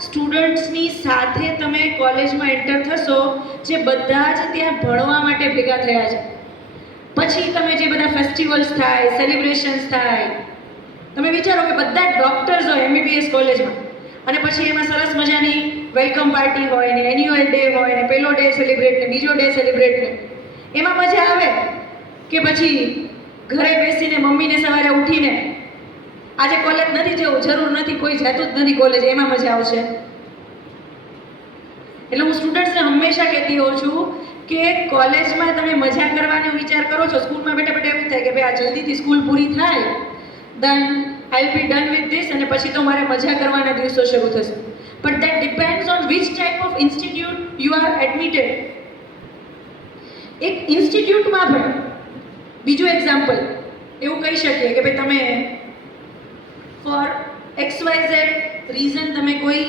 સ્ટુડન્ટ્સની સાથે તમે કોલેજમાં એન્ટર થશો જે બધા જ ત્યાં ભણવા માટે ભેગા થયા છે. પછી તમે જે બધા ફેસ્ટિવલ્સ થાય, સેલિબ્રેશન્સ થાય, તમે વિચારો કે બધા ડૉક્ટર્સ હોય એમબીબીએસ કોલેજમાં, અને પછી એમાં સરસ મજાની વેલકમ પાર્ટી હોય ને, એન્યુઅલ ડે હોય ને, પહેલો ડે સેલિબ્રેટ ને, બીજો ડે સેલિબ્રેટ ને, એમાં મજા આવે કે પછી ઘરે બેસીને મમ્મીને સવારે ઉઠીને આજે કોલેજ નથી જવું, જરૂર નથી, કોઈ જતું જ નથી કોલેજ, એમાં મજા આવશે. એટલે હું સ્ટુડન્ટ્સને હંમેશા કહેતી હોઉં છું કે કોલેજમાં તમે મજા કરવાનો વિચાર કરો છો, સ્કૂલમાં બેઠા બેઠા એવું થાય કે ભાઈ આ જલ્દીથી સ્કૂલ પૂરી થાય, દેન આઈ બી ડન વિથ ધીસ, અને પછી તો મારે મજા કરવાના દિવસો શરૂ થશે. But that depends on which type of institute you are admitted. એક ઇન્સ્ટિટ્યૂટમાં પણ બીજું એક્ઝામ્પલ એવું કહી શકીએ કે ભાઈ તમે ફોર XYZ રીઝન તમે કોઈ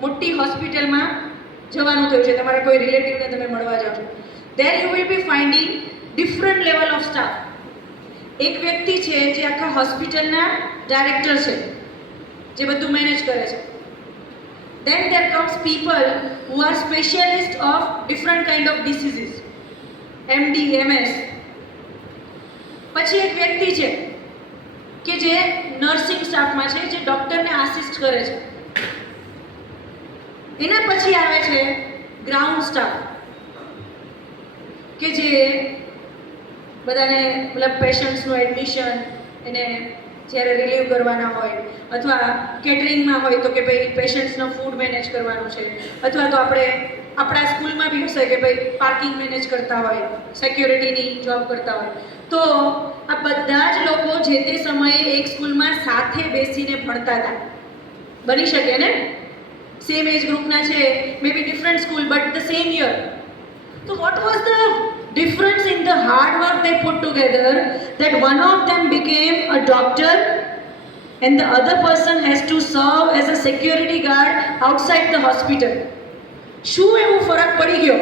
મોટી હોસ્પિટલમાં જવાનું થયું છે, તમારા કોઈ રિલેટિવને તમે મળવા જાઓ છો, there you will be finding different level of staff. એક વ્યક્તિ છે જે આખા હોસ્પિટલના ડાયરેક્ટર છે, જે બધું મેનેજ કરે છે. Then there comes people who are specialists of different kind of diseases, MD, MS. પછી એક વ્યક્તિ છે કે જે નર્સિંગ સ્ટાફમાં છે, જે ડૉક્ટરને આસિસ્ટ કરે છે. એના પછી આવે છે ગ્રાઉન્ડ સ્ટાફ, કે જે બધાને મતલબ પેશન્ટ્સનું એડમિશન, એને જ્યારે રિલીવ કરવાના હોય, અથવા કેટરિંગમાં હોય તો કે ભાઈ પેશન્ટ્સનો ફૂડ મેનેજ કરવાનું છે, અથવા તો આપણે આપણા સ્કૂલમાં બી હશે કે ભાઈ પાર્કિંગ મેનેજ કરતા હોય, સિક્યોરિટીની જોબ કરતા હોય. તો આ બધા જ લોકો જે તે સમયે એક સ્કૂલમાં સાથે બેસીને ભણતા હતા. બની શકે ને, સેમ એજ ગ્રુપના છે, may be different school but the same year. તો what was the difference in the hard work they put together that one of them became a doctor and the other person has to serve as a security guard outside the hospital. શું એવું ફરક પડી ગયો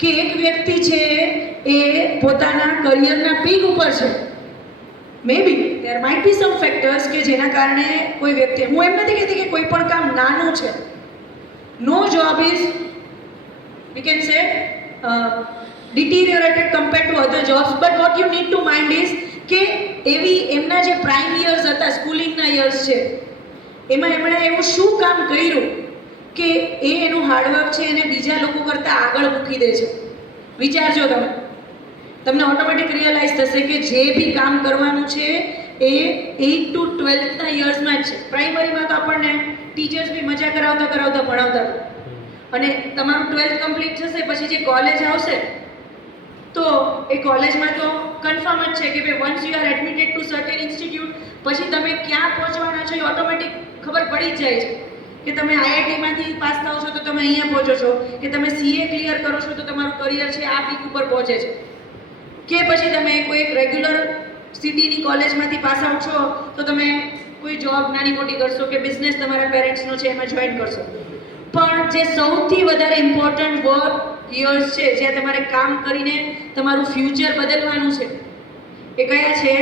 કે એક વ્યક્તિ છે એ પોતાના કરિયરના પીક ઉપર છે, may B there might be sum factors કે જેના કારણે કોઈ વ્યક્તિ, હું એમ નથી કહેતી કે કોઈ પણ કામ નાનું છે, no job is we can say deteriorated compared to other jobs, but what you need to mind is કે એવી એમના જે પ્રાઇમ યર્સ હતા, સ્કૂલિંગના યર્સ છે, એમાં એમણે એવું શું કામ કર્યું કે એ એનું હાર્ડવર્ક છે એને બીજા લોકો કરતાં આગળ મૂકી દે છે. વિચારજો તમને ઓટોમેટિક રિયલાઇઝ થશે કે જે બી કામ કરવાનું છે એ 8 to 12ના યર્સમાં જ છે. પ્રાઇમરીમાં તો આપણને ટીચર્સ બી મજા કરાવતા ભણાવતા હતા, અને તમારું 12th કમ્પ્લીટ થશે પછી જે કોલેજ આવશે તો એ કોલેજમાં તો કન્ફર્મ જ છે કે ભાઈ once you are admitted to certain institute, પછી તમે ક્યાં પહોંચવાના છો એ ઓટોમેટિક ખબર પડી જ જાય છે કે તમે આઈઆઈટીમાંથી પાસ થાઓ છો તો તમે અહીંયા પહોંચો છો, કે તમે સીએ ક્લિયર કરો છો તો તમારું કરિયર છે આ પીક ઉપર પહોંચે છે, કે પછી તમે કોઈ એક રેગ્યુલર સિટીની કોલેજમાંથી પાસ આઉટ છો તો તમે કોઈ જોબ નાની મોટી કરશો કે બિઝનેસ તમારા પેરેન્ટ્સનો છે એમાં જોઈન કરશો. પણ જે સૌથી વધારે ઇમ્પોર્ટન્ટ વર્ક યર્સ છે, જ્યાં તમારે કામ કરીને તમારું ફ્યુચર બદલવાનું છે, એ કયા છે?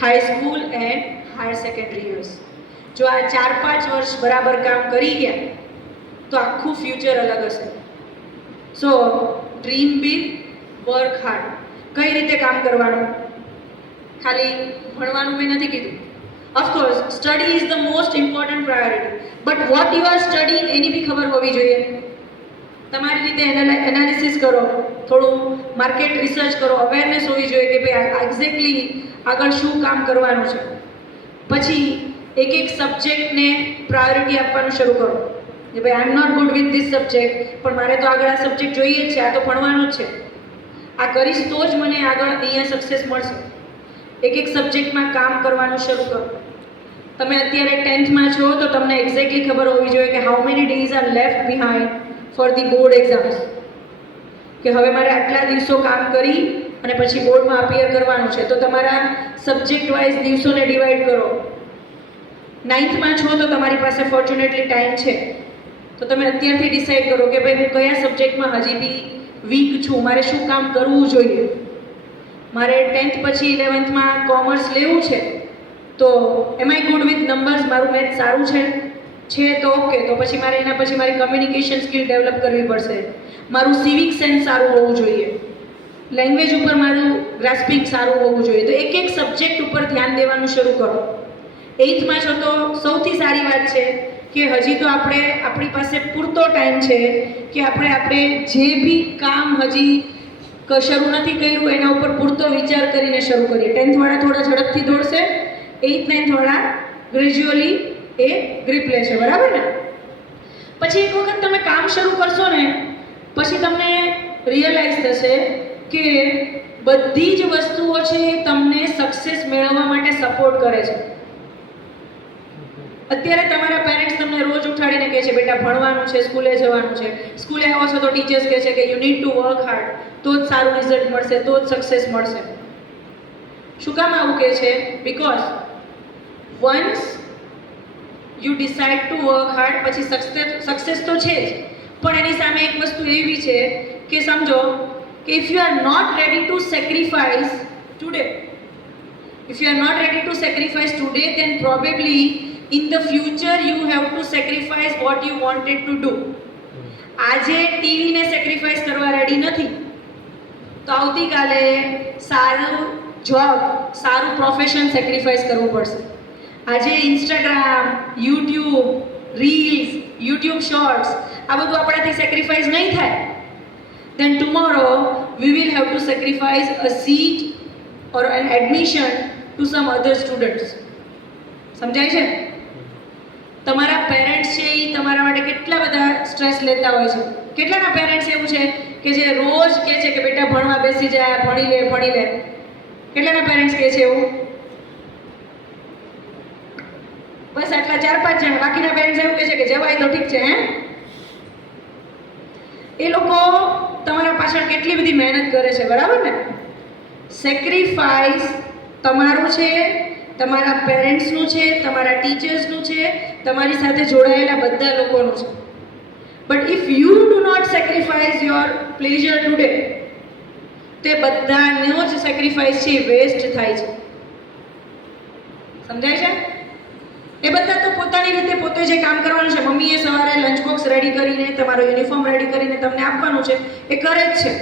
High school and higher secondary years. જો આ 4-5 વર્ષ બરાબર કામ કરી ગયા તો આખું ફ્યુચર અલગ હશે. So dream big, work hard. કઈ રીતે કામ કરવાનું? ખાલી ભણવાનું મેં નથી કીધું. Of course study is the most important priority, but what you are studying એની બી ખબર હોવી જોઈએ. તમારી રીતે એનાલિસિસ કરો, થોડું માર્કેટ રિસર્ચ કરો, અવેરનેસ હોવી જોઈએ કે ભાઈ એક્ઝેક્ટલી આગળ શું કામ કરવાનું છે. પછી એક સબ્જેક્ટને પ્રાયોરિટી આપવાનું શરૂ કરો કે ભાઈ I am not good with this subject, પણ મારે તો આગળ આ સબ્જેક્ટ જોઈએ જ છે, આ તો ભણવાનું જ છે, આ કરીશ તો જ મને આગળ અહીંયા સક્સેસ મળશે. એક સબ્જેક્ટમાં કામ કરવાનું શરૂ કરો. તમે અત્યારે 10thમાં છો તો તમને એક્ઝેક્ટલી ખબર હોવી જોઈએ કે how many days R left behind for the board exams, કે હવે મારે આટલા દિવસો કામ કરી અને પછી બોર્ડમાં અપિયર કરવાનું છે, તો તમારા સબ્જેક્ટ વાઇઝ દિવસોને ડિવાઈડ કરો. 9thમાં છો તો તમારી પાસે ફોર્ચ્યુનેટલી ટાઈમ છે, તો તમે અત્યારથી ડિસાઈડ કરો કે ભાઈ હું કયા સબ્જેક્ટમાં હજી બી વીક છું, મારે શું કામ કરવું જોઈએ. મારે 10th પછી 11thમાં કોમર્સ લેવું છે તો એમ આઈ ગુડ વિથ નંબર્સ, મારું મેથ સારું છે તો ઓકે, તો પછી મારે એના પછી મારી કમ્યુનિકેશન સ્કિલ ડેવલપ કરવી પડશે, મારું સિવિક સેન્સ સારું હોવું જોઈએ, લેંગ્વેજ ઉપર મારું ગ્રાસ્પિંગ સારું હોવું જોઈએ. તો એક સબ્જેક્ટ ઉપર ધ્યાન દેવાનું શરૂ કરો. 8thમાં છો તો સૌથી સારી વાત છે કે હજી તો આપણી પાસે પૂરતો ટાઈમ છે કે આપણે જે બી કામ હજી શરૂ નથી કર્યું એના ઉપર પૂરતો વિચાર કરીને શરૂ કરીએ. 10thવાળા થોડા ઝડપથી દોડશે, 8th 9thવાળા ગ્રેજ્યુઅલી એ ગ્રીપ લેશે, બરાબર ને? પછી એક વખત તમે કામ શરૂ કરશો ને પછી તમને રિયલાઇઝ થશે કે બધી જ વસ્તુઓ છે એ તમને સક્સેસ મેળવવા માટે સપોર્ટ કરે છે. અત્યારે તમારા પેરેન્ટ્સ તમને રોજ ઉઠાડીને કહે છે બેટા ભણવાનું છે, સ્કૂલે જવાનું છે, સ્કૂલે આવો છો તો ટીચર્સ કહે છે કે you need to work hard, તો જ સારું રિઝલ્ટ મળશે, તો જ સક્સેસ મળશે. શું કામ આવું કહે છે? Because once you decide to work hard, પછી સક્સેસ તો છે જ, પણ એની સામે એક વસ્તુ એવી છે કે સમજો કે if you are not ready to sacrifice today, then probably in the future you have to sacrifice what you wanted to do. આજે ટીવીને સેક્રિફાઈસ કરવા રેડી નથી તો આવતીકાલે સારું જોબ, સારું પ્રોફેશન સેક્રિફાઈસ કરવું પડશે. આજે Instagram, YouTube reels, YouTube shorts આ બધું આપણાથી સેક્રિફાઈસ નહીં થાય, then tomorrow we will have to sacrifice a seat or an admission to some other students. સમજાય છે? તમારા પેરેન્ટ્સ છે એ તમારા માટે કેટલા બધા સ્ટ્રેસ લેતા હોય છે. કેટલાના પેરેન્ટ્સ એવું છે કે જે રોજ કહે છે કે બેટા ભણવા બેસી જાય, ભણી લે. કેટલાના પેરેન્ટ્સ કહે છે એવું? બસ આટલા 4-5 જણ. બાકીના પેરેન્ટ્સ એવું કહે છે કે જવાય તો ઠીક છે. એ લોકો તમારા પાછળ કેટલી બધી મહેનત કરે છે, બરાબર ને? સેક્રિફાઈસ તમારું છે તમારા પેરેન્ટ્સનું છે, તમારા ટીચર્સનું છે, તમારી સાથે જોડાયેલા બધા લોકોનું છે. But if you do not sacrifice your pleasure today, તે બધાનો જ સેક્રિફાઈસ છે વેસ્ટ થાય છે. સમજાય છે? એ બધા તો પોતાની રીતે પોતે જે કામ કરવાનું છે, મમ્મીએ સવારે લંચ બોક્સ રેડી કરીને, તમારો યુનિફોર્મ રેડી કરીને તમને આપવાનું છે, એ કરે જ છે.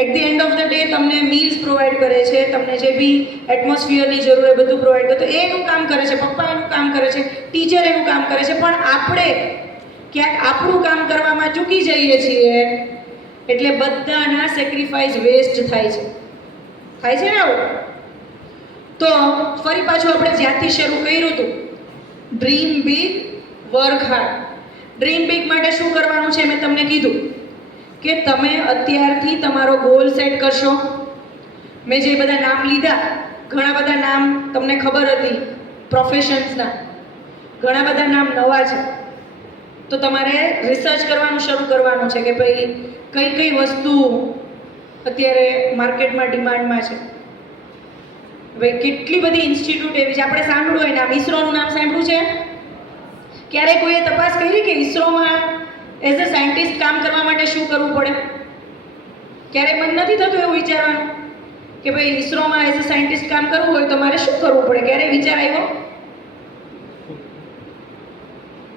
At the end of the day તમને મીલ્સ પ્રોવાઈડ કરે છે, તમને જે બી એટમોસ્ફિયરની જરૂર એ બધું પ્રોવાઈડ કરે, તો એનું કામ કરે છે, પપ્પા એનું કામ કરે છે, ટીચર એનું કામ કરે છે. પણ આપણે ક્યાંક આપણું કામ કરવામાં ચૂકી જઈએ છીએ, એટલે બધાના સેક્રિફાઈસ વેસ્ટ થાય છે. થાય છે ને આવું? તો ફરી પાછું આપણે જ્યાંથી શરૂ કર્યું હતું, dream big, work hard. Dream big માટે શું કરવાનું છે મેં તમને કીધું કે તમે અત્યારથી તમારો ગોલ સેટ કરશો. મેં જે બધા નામ લીધા, ઘણા બધા નામ તમને ખબર હતી પ્રોફેશન્સના, ઘણા બધા નામ નવા છે. તો તમારે રિસર્ચ કરવાનું શરૂ કરવાનું છે કે ભાઈ કઈ કઈ વસ્તુ અત્યારે માર્કેટમાં ડિમાન્ડમાં છે. ભાઈ કેટલી બધી ઇન્સ્ટિટ્યૂટ એવી છે, આપણે સાંભળ્યું હોય નામ, ઈસરોનું નામ સાંભળ્યું છે? ક્યારે કોઈએ તપાસ કરી કે ઈસરોમાં એઝ અ સાયન્ટિસ્ટ કામ કરવા માટે શું કરવું પડે? ક્યારે મન નથી થતું એવું વિચારવાનું કે ભાઈ ઈસરોમાં એઝ અ સાયન્ટિસ્ટ કામ કરવું હોય તો મારે શું કરવું પડે? ક્યારે વિચાર આવ્યો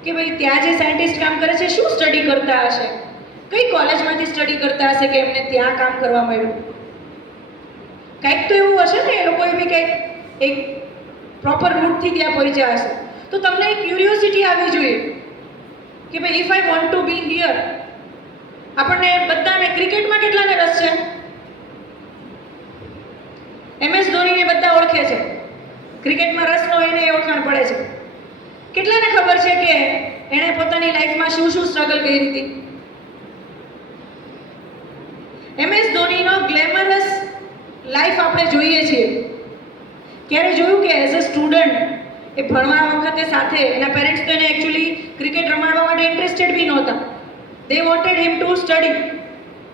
કે ભાઈ ત્યાં જે સાયન્ટિસ્ટ કામ કરે છે શું સ્ટડી કરતા હશે, કઈ કોલેજમાંથી સ્ટડી કરતા હશે કે એમને ત્યાં કામ કરવા મળ્યું? કંઈક તો એવું હશે ને, એ લોકોએ બી કંઈક એક પ્રોપર રૂટથી ત્યાં પહોંચ્યા હશે. તો તમને એક ક્યુરિયોસિટી આવવી જોઈએ કે ભાઈ if I want to be here. આપણને બધાને ક્રિકેટમાં કેટલાને રસ છે? MS ધોનીને બધા ઓળખે છે, ક્રિકેટમાં રસ ન હોય એને ઓળખાણ પડે છે. કેટલાને ખબર છે કે એણે પોતાની લાઈફમાં શું શું સ્ટ્રગલ કરી હતી? MS ધોનીનો ગ્લેમરસ લાઈફ આપણે જોઈએ છીએ. ક્યારે જોયું કે એઝ અ સ્ટુડન્ટ એ ભણવા વખતે સાથે એના પેરેન્ટ્સ તો એને એકચ્યુઅલી ક્રિકેટ રમાડવા માટે ઇન્ટરેસ્ટેડ બી નહોતા. દે વોન્ટેડ હિમ ટુ સ્ટડી.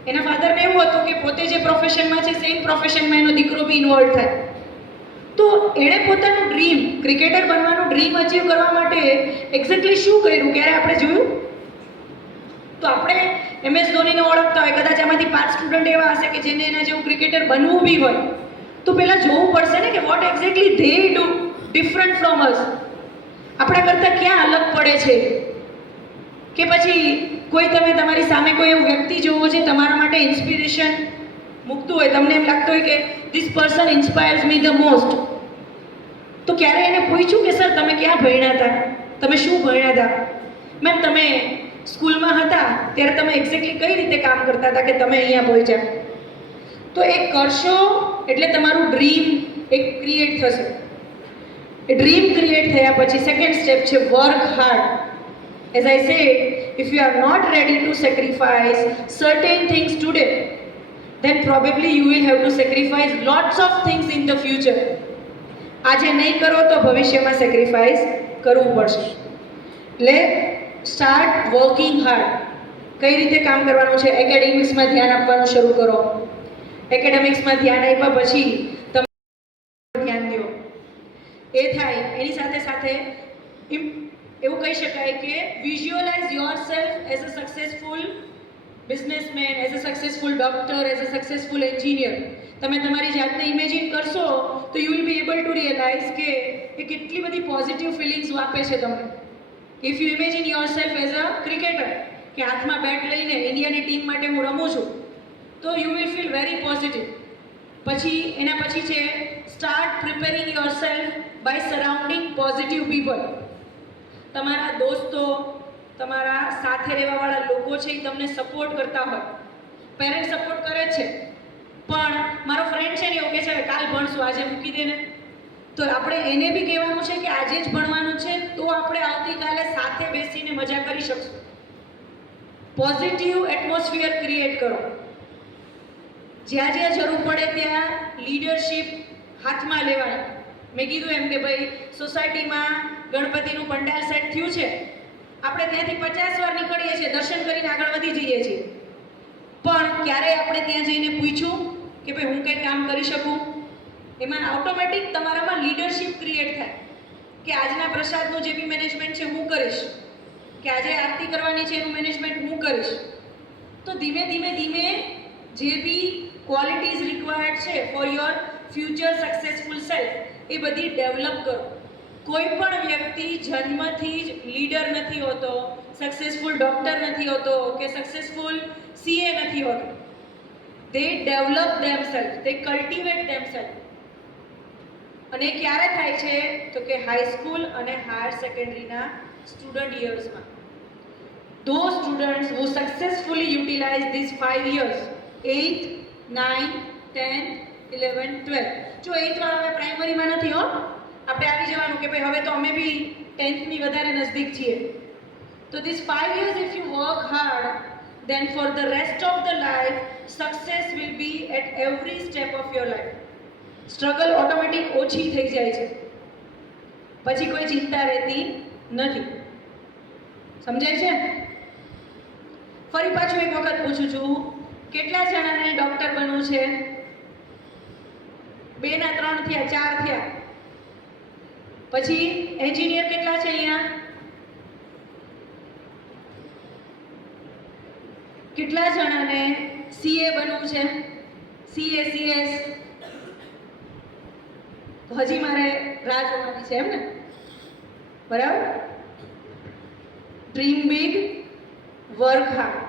એના ફાધરને એવું હતું કે પોતે જે પ્રોફેશનમાં છે સેમ પ્રોફેશનમાં એનો દીકરો બી ઇન્વોલ્વ થાય. તો એણે પોતાનું ડ્રીમ, ક્રિકેટર બનવાનું ડ્રીમ અચીવ કરવા માટે એક્ઝેક્ટલી શું કર્યું? ક્યારે આપણે જોયું? તો આપણે MS ધોનીને ઓળખતા હોય, કદાચ આમાંથી 5 સ્ટુડન્ટ એવા હશે કે જેને એના જેવું ક્રિકેટર બનવું બી હોય, તો પહેલાં જોવું પડશે ને કે what exactly they do different from us. આપણા કરતાં ક્યાં અલગ પડે છે? કે પછી કોઈ તમે તમારી સામે કોઈ એવું વ્યક્તિ જોવો છે તમારા માટે ઇન્સ્પિરેશન મૂકતું હોય, તમને એમ લાગતું હોય કે this person inspires me the most, તો ક્યારે એને પૂછ્યું કે સર તમે ક્યાં ભણ્યા હતા, તમે શું ભણ્યા હતા? મેમ તમે સ્કૂલમાં હતા ત્યારે તમે એક્ઝેક્ટલી કઈ રીતે કામ કરતા હતા કે તમે અહીંયા પહોંચ્યા? તો એ કરશો એટલે તમારું ડ્રીમ એક ક્રિએટ થશે. એ ડ્રીમ ક્રિએટ થયા પછી સેકન્ડ સ્ટેપ છે work hard. As I said, if you are not ready to sacrifice certain things today, then probably you will have to sacrifice lots of things in the future. આજે નહીં કરો તો ભવિષ્યમાં સેક્રિફાઈસ કરવું પડશે. એટલે સ્ટાર્ટ વર્કિંગ હાર્ડ. કઈ રીતે કામ કરવાનું છે? એકેડેમિક્સમાં ધ્યાન આપવાનું શરૂ કરો. એકેડેમિક્સમાં ધ્યાન આપ્યા પછી તમે ધ્યાન દો. એ થાય એની સાથે સાથે એવું કહી શકાય કે visualise yourself as a successful businessman, as a successful doctor, as a successful engineer. તમે તમારી જાતને ઇમેજિન કરશો તો you will be able to realise કે એ કેટલી બધી પોઝિટિવ ફિલિંગ્સ આપે છે તમને. If you imagine yourself as a cricketer, કે હાથમાં બેટ લઈને ઇન્ડિયાની ટીમ માટે હું રમું છું, તો you will feel very positive. પછી એના પછી છે start preparing yourself by surrounding positive people. તમારા દોસ્તો, તમારા સાથે રહેવાવાળા લોકો છે એ તમને સપોર્ટ કરતા હોય. પેરેન્ટ સપોર્ટ કરે છે, પણ મારો ફ્રેન્ડ છે ને એવું કહે છે કાલ ભણશું, આજે મૂકી દે ને. તો આપણે એને બી કહેવાનું છે કે આજે જ ભણવાનું છે, તો આપણે આવતીકાલે સાથે બેસીને મજા કરી શકશું. પોઝિટિવ એટમોસ્ફિયર ક્રિએટ કરો. જ્યાં જ્યાં જરૂર પડે ત્યાં લીડરશિપ હાથમાં લેવાય. મેં કીધું એમ કે ભાઈ સોસાયટીમાં ગણપતિનું પંડાલ સેટ થયું છે, આપણે ત્યાંથી 50 વાર નીકળીએ છીએ, દર્શન કરીને આગળ વધી જઈએ છીએ, પણ ક્યારેય આપણે ત્યાં જઈને પૂછ્યું કે ભાઈ હું કંઈ કામ કરી શકું? એમાં ઓટોમેટિક તમારામાં લીડરશિપ ક્રિએટ થાય કે આજના પ્રસાદનું જે બી મેનેજમેન્ટ છે હું કરીશ, કે આજે આરતી કરવાની છે એનું મેનેજમેન્ટ હું કરીશ. તો ધીમે ધીમે ધીમે જે બી ક્વોલિટીઝ રિક્વાયર્ડ છે for your future successful self એ બધી ડેવલપ કરો. કોઈ પણ વ્યક્તિ જન્મથી જ લીડર નથી હોતો, સક્સેસફુલ ડૉક્ટર નથી હોતો કે સક્સેસફુલ સીએ નથી હોતો. They develop themselves, they cultivate themselves. અને એ ક્યારે થાય છે તો કે હાઈસ્કૂલ અને હાયર સેકન્ડરીના સ્ટુડન્ટ યર્સમાં. Those students who successfully utilize these 5 years, 8th, 9th, 10th, 11th, 12th. જો 8th વાળા હવે પ્રાઇમરીમાં નથી હો, આપણે આવી જવાનું કે ભાઈ હવે તો અમે બી 10th ની વધારે નજદીક છીએ. તો these 5 years if you work hard, then for the rest of the life success will be at every step of your life. Struggle automatic ઓછી થઈ જાય છે, પછી કોઈ ચિંતા રહેતી નથી. સમજાય છે? ફરી પાછું એક વખત પૂછું છું, કેટલા જણાને ડૉક્ટર બનવું છે? 2 ના 3 થયા, 4 થયા. પછી એન્જિનિયર કેટલા છે અહીંયા? કેટલા જણાને સીએ બનવું છે? CA, CS? હજી મારે રાહ જોવાની છે એમ ને? બરાબર. Dream big, work hard.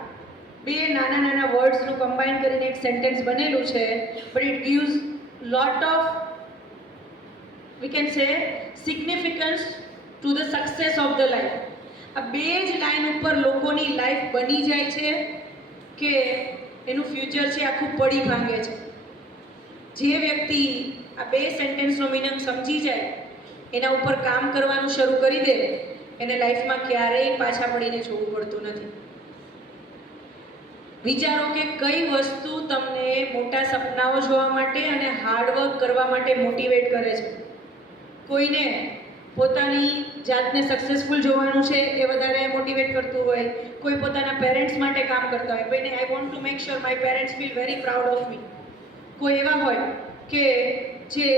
2 નાના નાના વર્ડ્સનું કમ્બાઈન કરીને એક સેન્ટેન્સ બનેલું છે, but it gives lot of we can સે significance to the success of the life. આ 2 જ લાઈન ઉપર લોકોની લાઈફ બની જાય છે કે એનું ફ્યુચર છે આખું પડી ભાંગે છે. જે વ્યક્તિ આ 2 સેન્ટેન્સનો મિનિંગ સમજી જાય, એના ઉપર કામ કરવાનું શરૂ કરી દે, એને લાઈફમાં ક્યારેય પાછા પડીને જોવું પડતું નથી. વિચારો કે કઈ વસ્તુ તમને મોટા સપનાઓ જોવા માટે અને હાર્ડવર્ક કરવા માટે મોટિવેટ કરે છે. કોઈને પોતાની જાતને સક્સેસફુલ જોવાનું છે એ વધારે મોટિવેટ કરતું હોય, કોઈ પોતાના પેરેન્ટ્સ માટે કામ કરતા હોય, કોઈને આઈ want to make sure my parents feel very proud of me. કોઈ એવા હોય કે જે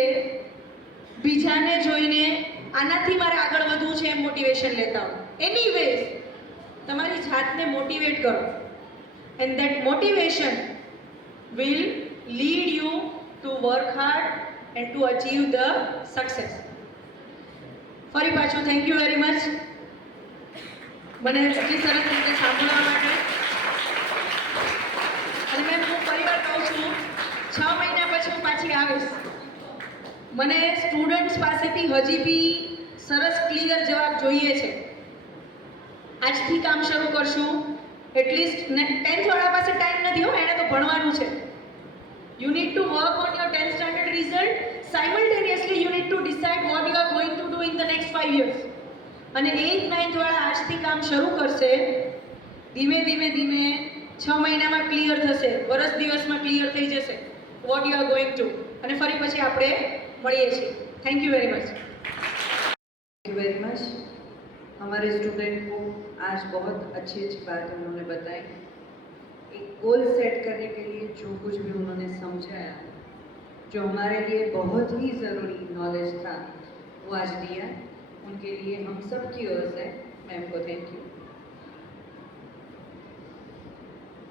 બીજાને જોઈને આનાથી મારે આગળ વધવું છે એમ મોટિવેશન લેતા હોય. એનીવેઝ તમારી જાતને મોટિવેટ કરો, and that motivation will lead you to work hard and to achieve the success. ફરી પાછું થેન્ક યુ વેરી મચ મને એટલી સરસ રીતે સાંભળવા માટે. અને મેં હું ફરીવાર કહું છું, 6 મહિના પછી હું પાછી આવીશ. મને સ્ટુડન્ટ્સ પાસેથી હજી બી સરસ ક્લિયર જવાબ જોઈએ છે. આજથી કામ શરૂ કરશું. એટલીસ્ટ 10th વાળા પાસે ટાઈમ નથી હો, એણે તો ભણવાનું છે. You need to work on your 10th standard result. Simultaneously you need to decide vote you are going to do in the next 5 years. અને 8th 9th વાળા આજથી કામ શરૂ કરશે. ધીમે ધીમે ધીમે 6 મહિનામાં ક્લિયર થશે, વર્ષ દિવસમાં ક્લિયર થઈ જશે vote you are going to. અને ફરી પછી આપણે મળીએ છીએ. Thank you very much. Thank you very much. हमारे स्टूडेंट को आज बहुत अच्छी अच्छी बात उन्होंने बताई. एक गोल सेट करने के लिए जो कुछ भी उन्होंने समझाया, जो हमारे लिए बहुत ही ज़रूरी नॉलेज था, वो आज दिया. उनके लिए हम सब की ओर से मैम को थैंक यू.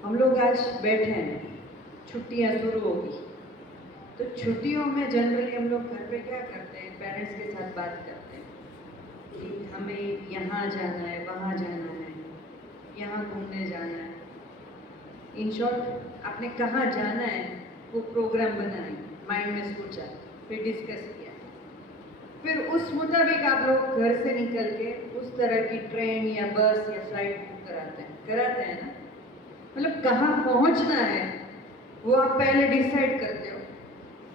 हम लोग आज बैठे हैं, छुट्टियाँ शुरू होगी, तो छुट्टियों में जनरली हम लोग घर पे क्या करते हैं, पेरेंट्स के साथ बात करते हैं कि हमें यहाँ जाना है, वहाँ जाना है, यहाँ घूमने जाना है. इन शॉर्ट आपने कहाँ जाना है वो प्रोग्राम बनाए, माइंड में सोचा, फिर डिस्कस किया, फिर उस मुताबिक आप लोग घर से निकल के उस तरह की ट्रेन या बस या फ्लाइट बुक कराते हैं ना. मतलब कहाँ पहुँचना है वो आप पहले डिसाइड करते हो,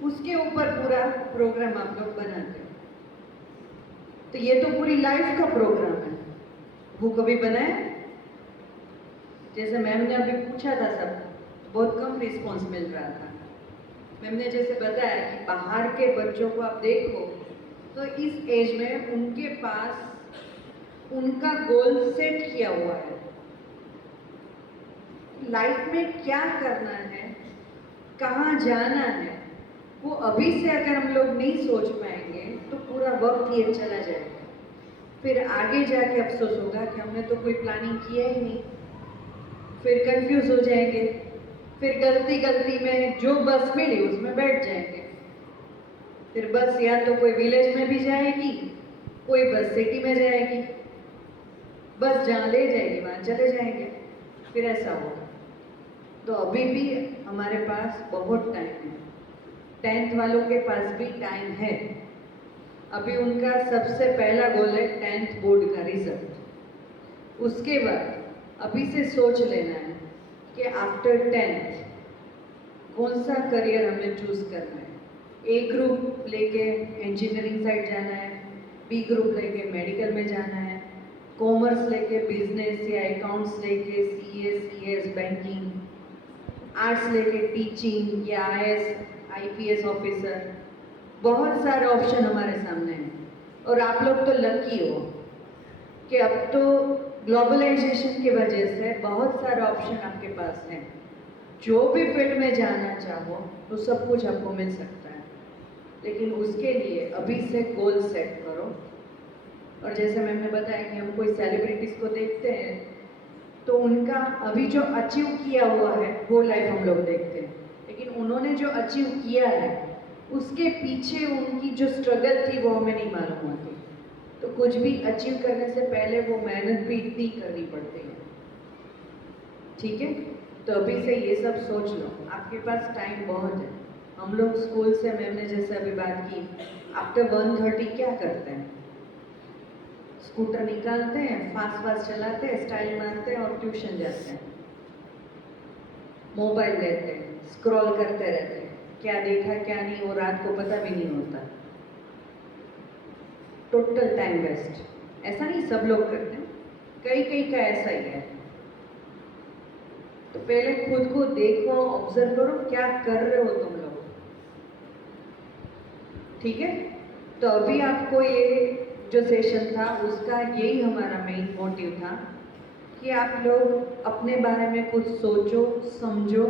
उसके ऊपर पूरा प्रोग्राम आप लोग बनाते हो. तो ये तो पूरी लाइफ का प्रोग्राम है. वो कभी बनाए? जैसे मैम ने अभी पूछा था, सब बहुत कम रिस्पॉन्स मिल रहा था. मैम ने जैसे बताया कि बाहर के बच्चों को आप देखो तो इस एज में उनके पास उनका गोल सेट किया हुआ है. लाइफ में क्या करना है, कहाँ जाना है, वो अभी से अगर हम लोग नहीं सोच पाएंगे तो पूरा वक्त ये चला जाएगा, फिर आगे जाके अफसोस होगा कि हमने तो कोई प्लानिंग किया ही नहीं, फिर कंफ्यूज हो जाएंगे, फिर गलती गलती में जो बस मिली उसमें बैठ जाएंगे, फिर बस या तो कोई विलेज में भी जाएगी, कोई बस सिटी में जाएगी, बस जहाँ ले जाएगी वहाँ चले जाएंगे, फिर ऐसा होगा। तो अभी भी हमारे पास बहुत टाइम है, 10th वालों के पास भी टाइम है। अभी उनका सबसे पहला गोल है 10th बोर्ड का रिजल्ट। उसके बाद अभी से सोच लेना है कि आफ्टर 10th कौन सा करियर हमें चूज करना है। ए ग्रुप लेके इंजीनियरिंग साइड जाना है, बी ग्रुप लेके मेडिकल में जाना है, कॉमर्स लेके बिजनेस या अकाउंट्स लेके सीएस बैंकिंग, आर्ट्स लेके टीचिंग या आईपीएस ऑफिसर। बहुत सारे ऑप्शन हमारे सामने हैं और आप लोग तो लकी हो कि अब तो ग्लोबलाइजेशन की वजह से बहुत सारे ऑप्शन आपके पास हैं। जो भी फील्ड में जाना चाहो तो सब कुछ आपको मिल सकता है, लेकिन उसके लिए अभी से गोल सेट करो। और जैसे मैंने बताया कि हम कोई सेलिब्रिटीज़ को देखते हैं तो उनका अभी जो अचीव किया हुआ है वो लाइफ हम लोग देखते हैं, लेकिन उन्होंने जो अचीव किया है उसके पीछे उनकी जो स्ट्रगल थी वो हमें नहीं मालूम होती। तो कुछ भी अचीव करने से पहले वो मेहनत भी इतनी करनी पड़ती है। ठीक है, तो अभी से ये सब सोच लो, आपके पास टाइम बहुत है। हम लोग स्कूल से, मैंने जैसे अभी बात की, आफ्टर 1:30 क्या करते हैं? स्कूटर निकालते हैं, फास्ट फास्ट चलाते हैं, स्टाइल मारते हैं और ट्यूशन जाते हैं। मोबाइल लेते हैं, स्क्रॉल करते रहते हैं, क्या देखा क्या नहीं वो रात को पता भी नहीं होता। Total time waste. ऐसा नहीं सब लोग करते हैं, कई कई का ऐसा ही है। तो पहले खुद को देखो, ऑब्जर्व करो क्या कर रहे हो तुम लोग। ठीक है, तो अभी आपको ये जो सेशन था उसका यही हमारा मेन मोटिव था कि आप लोग अपने बारे में कुछ सोचो, समझो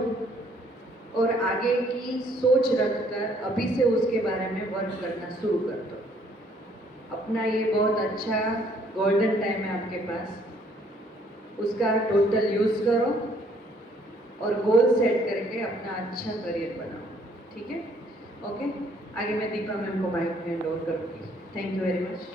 और आगे की सोच रखकर अभी से उसके बारे में वर्क करना शुरू कर दो। अपना ये बहुत अच्छा गोल्डन टाइम है आपके पास, उसका टोटल यूज़ करो और गोल सेट करके अपना अच्छा करियर बनाओ। ठीक है, ओके। आगे मैं दीपा मैम को माइक हैंड ओवर करूँगी। Thank you very much.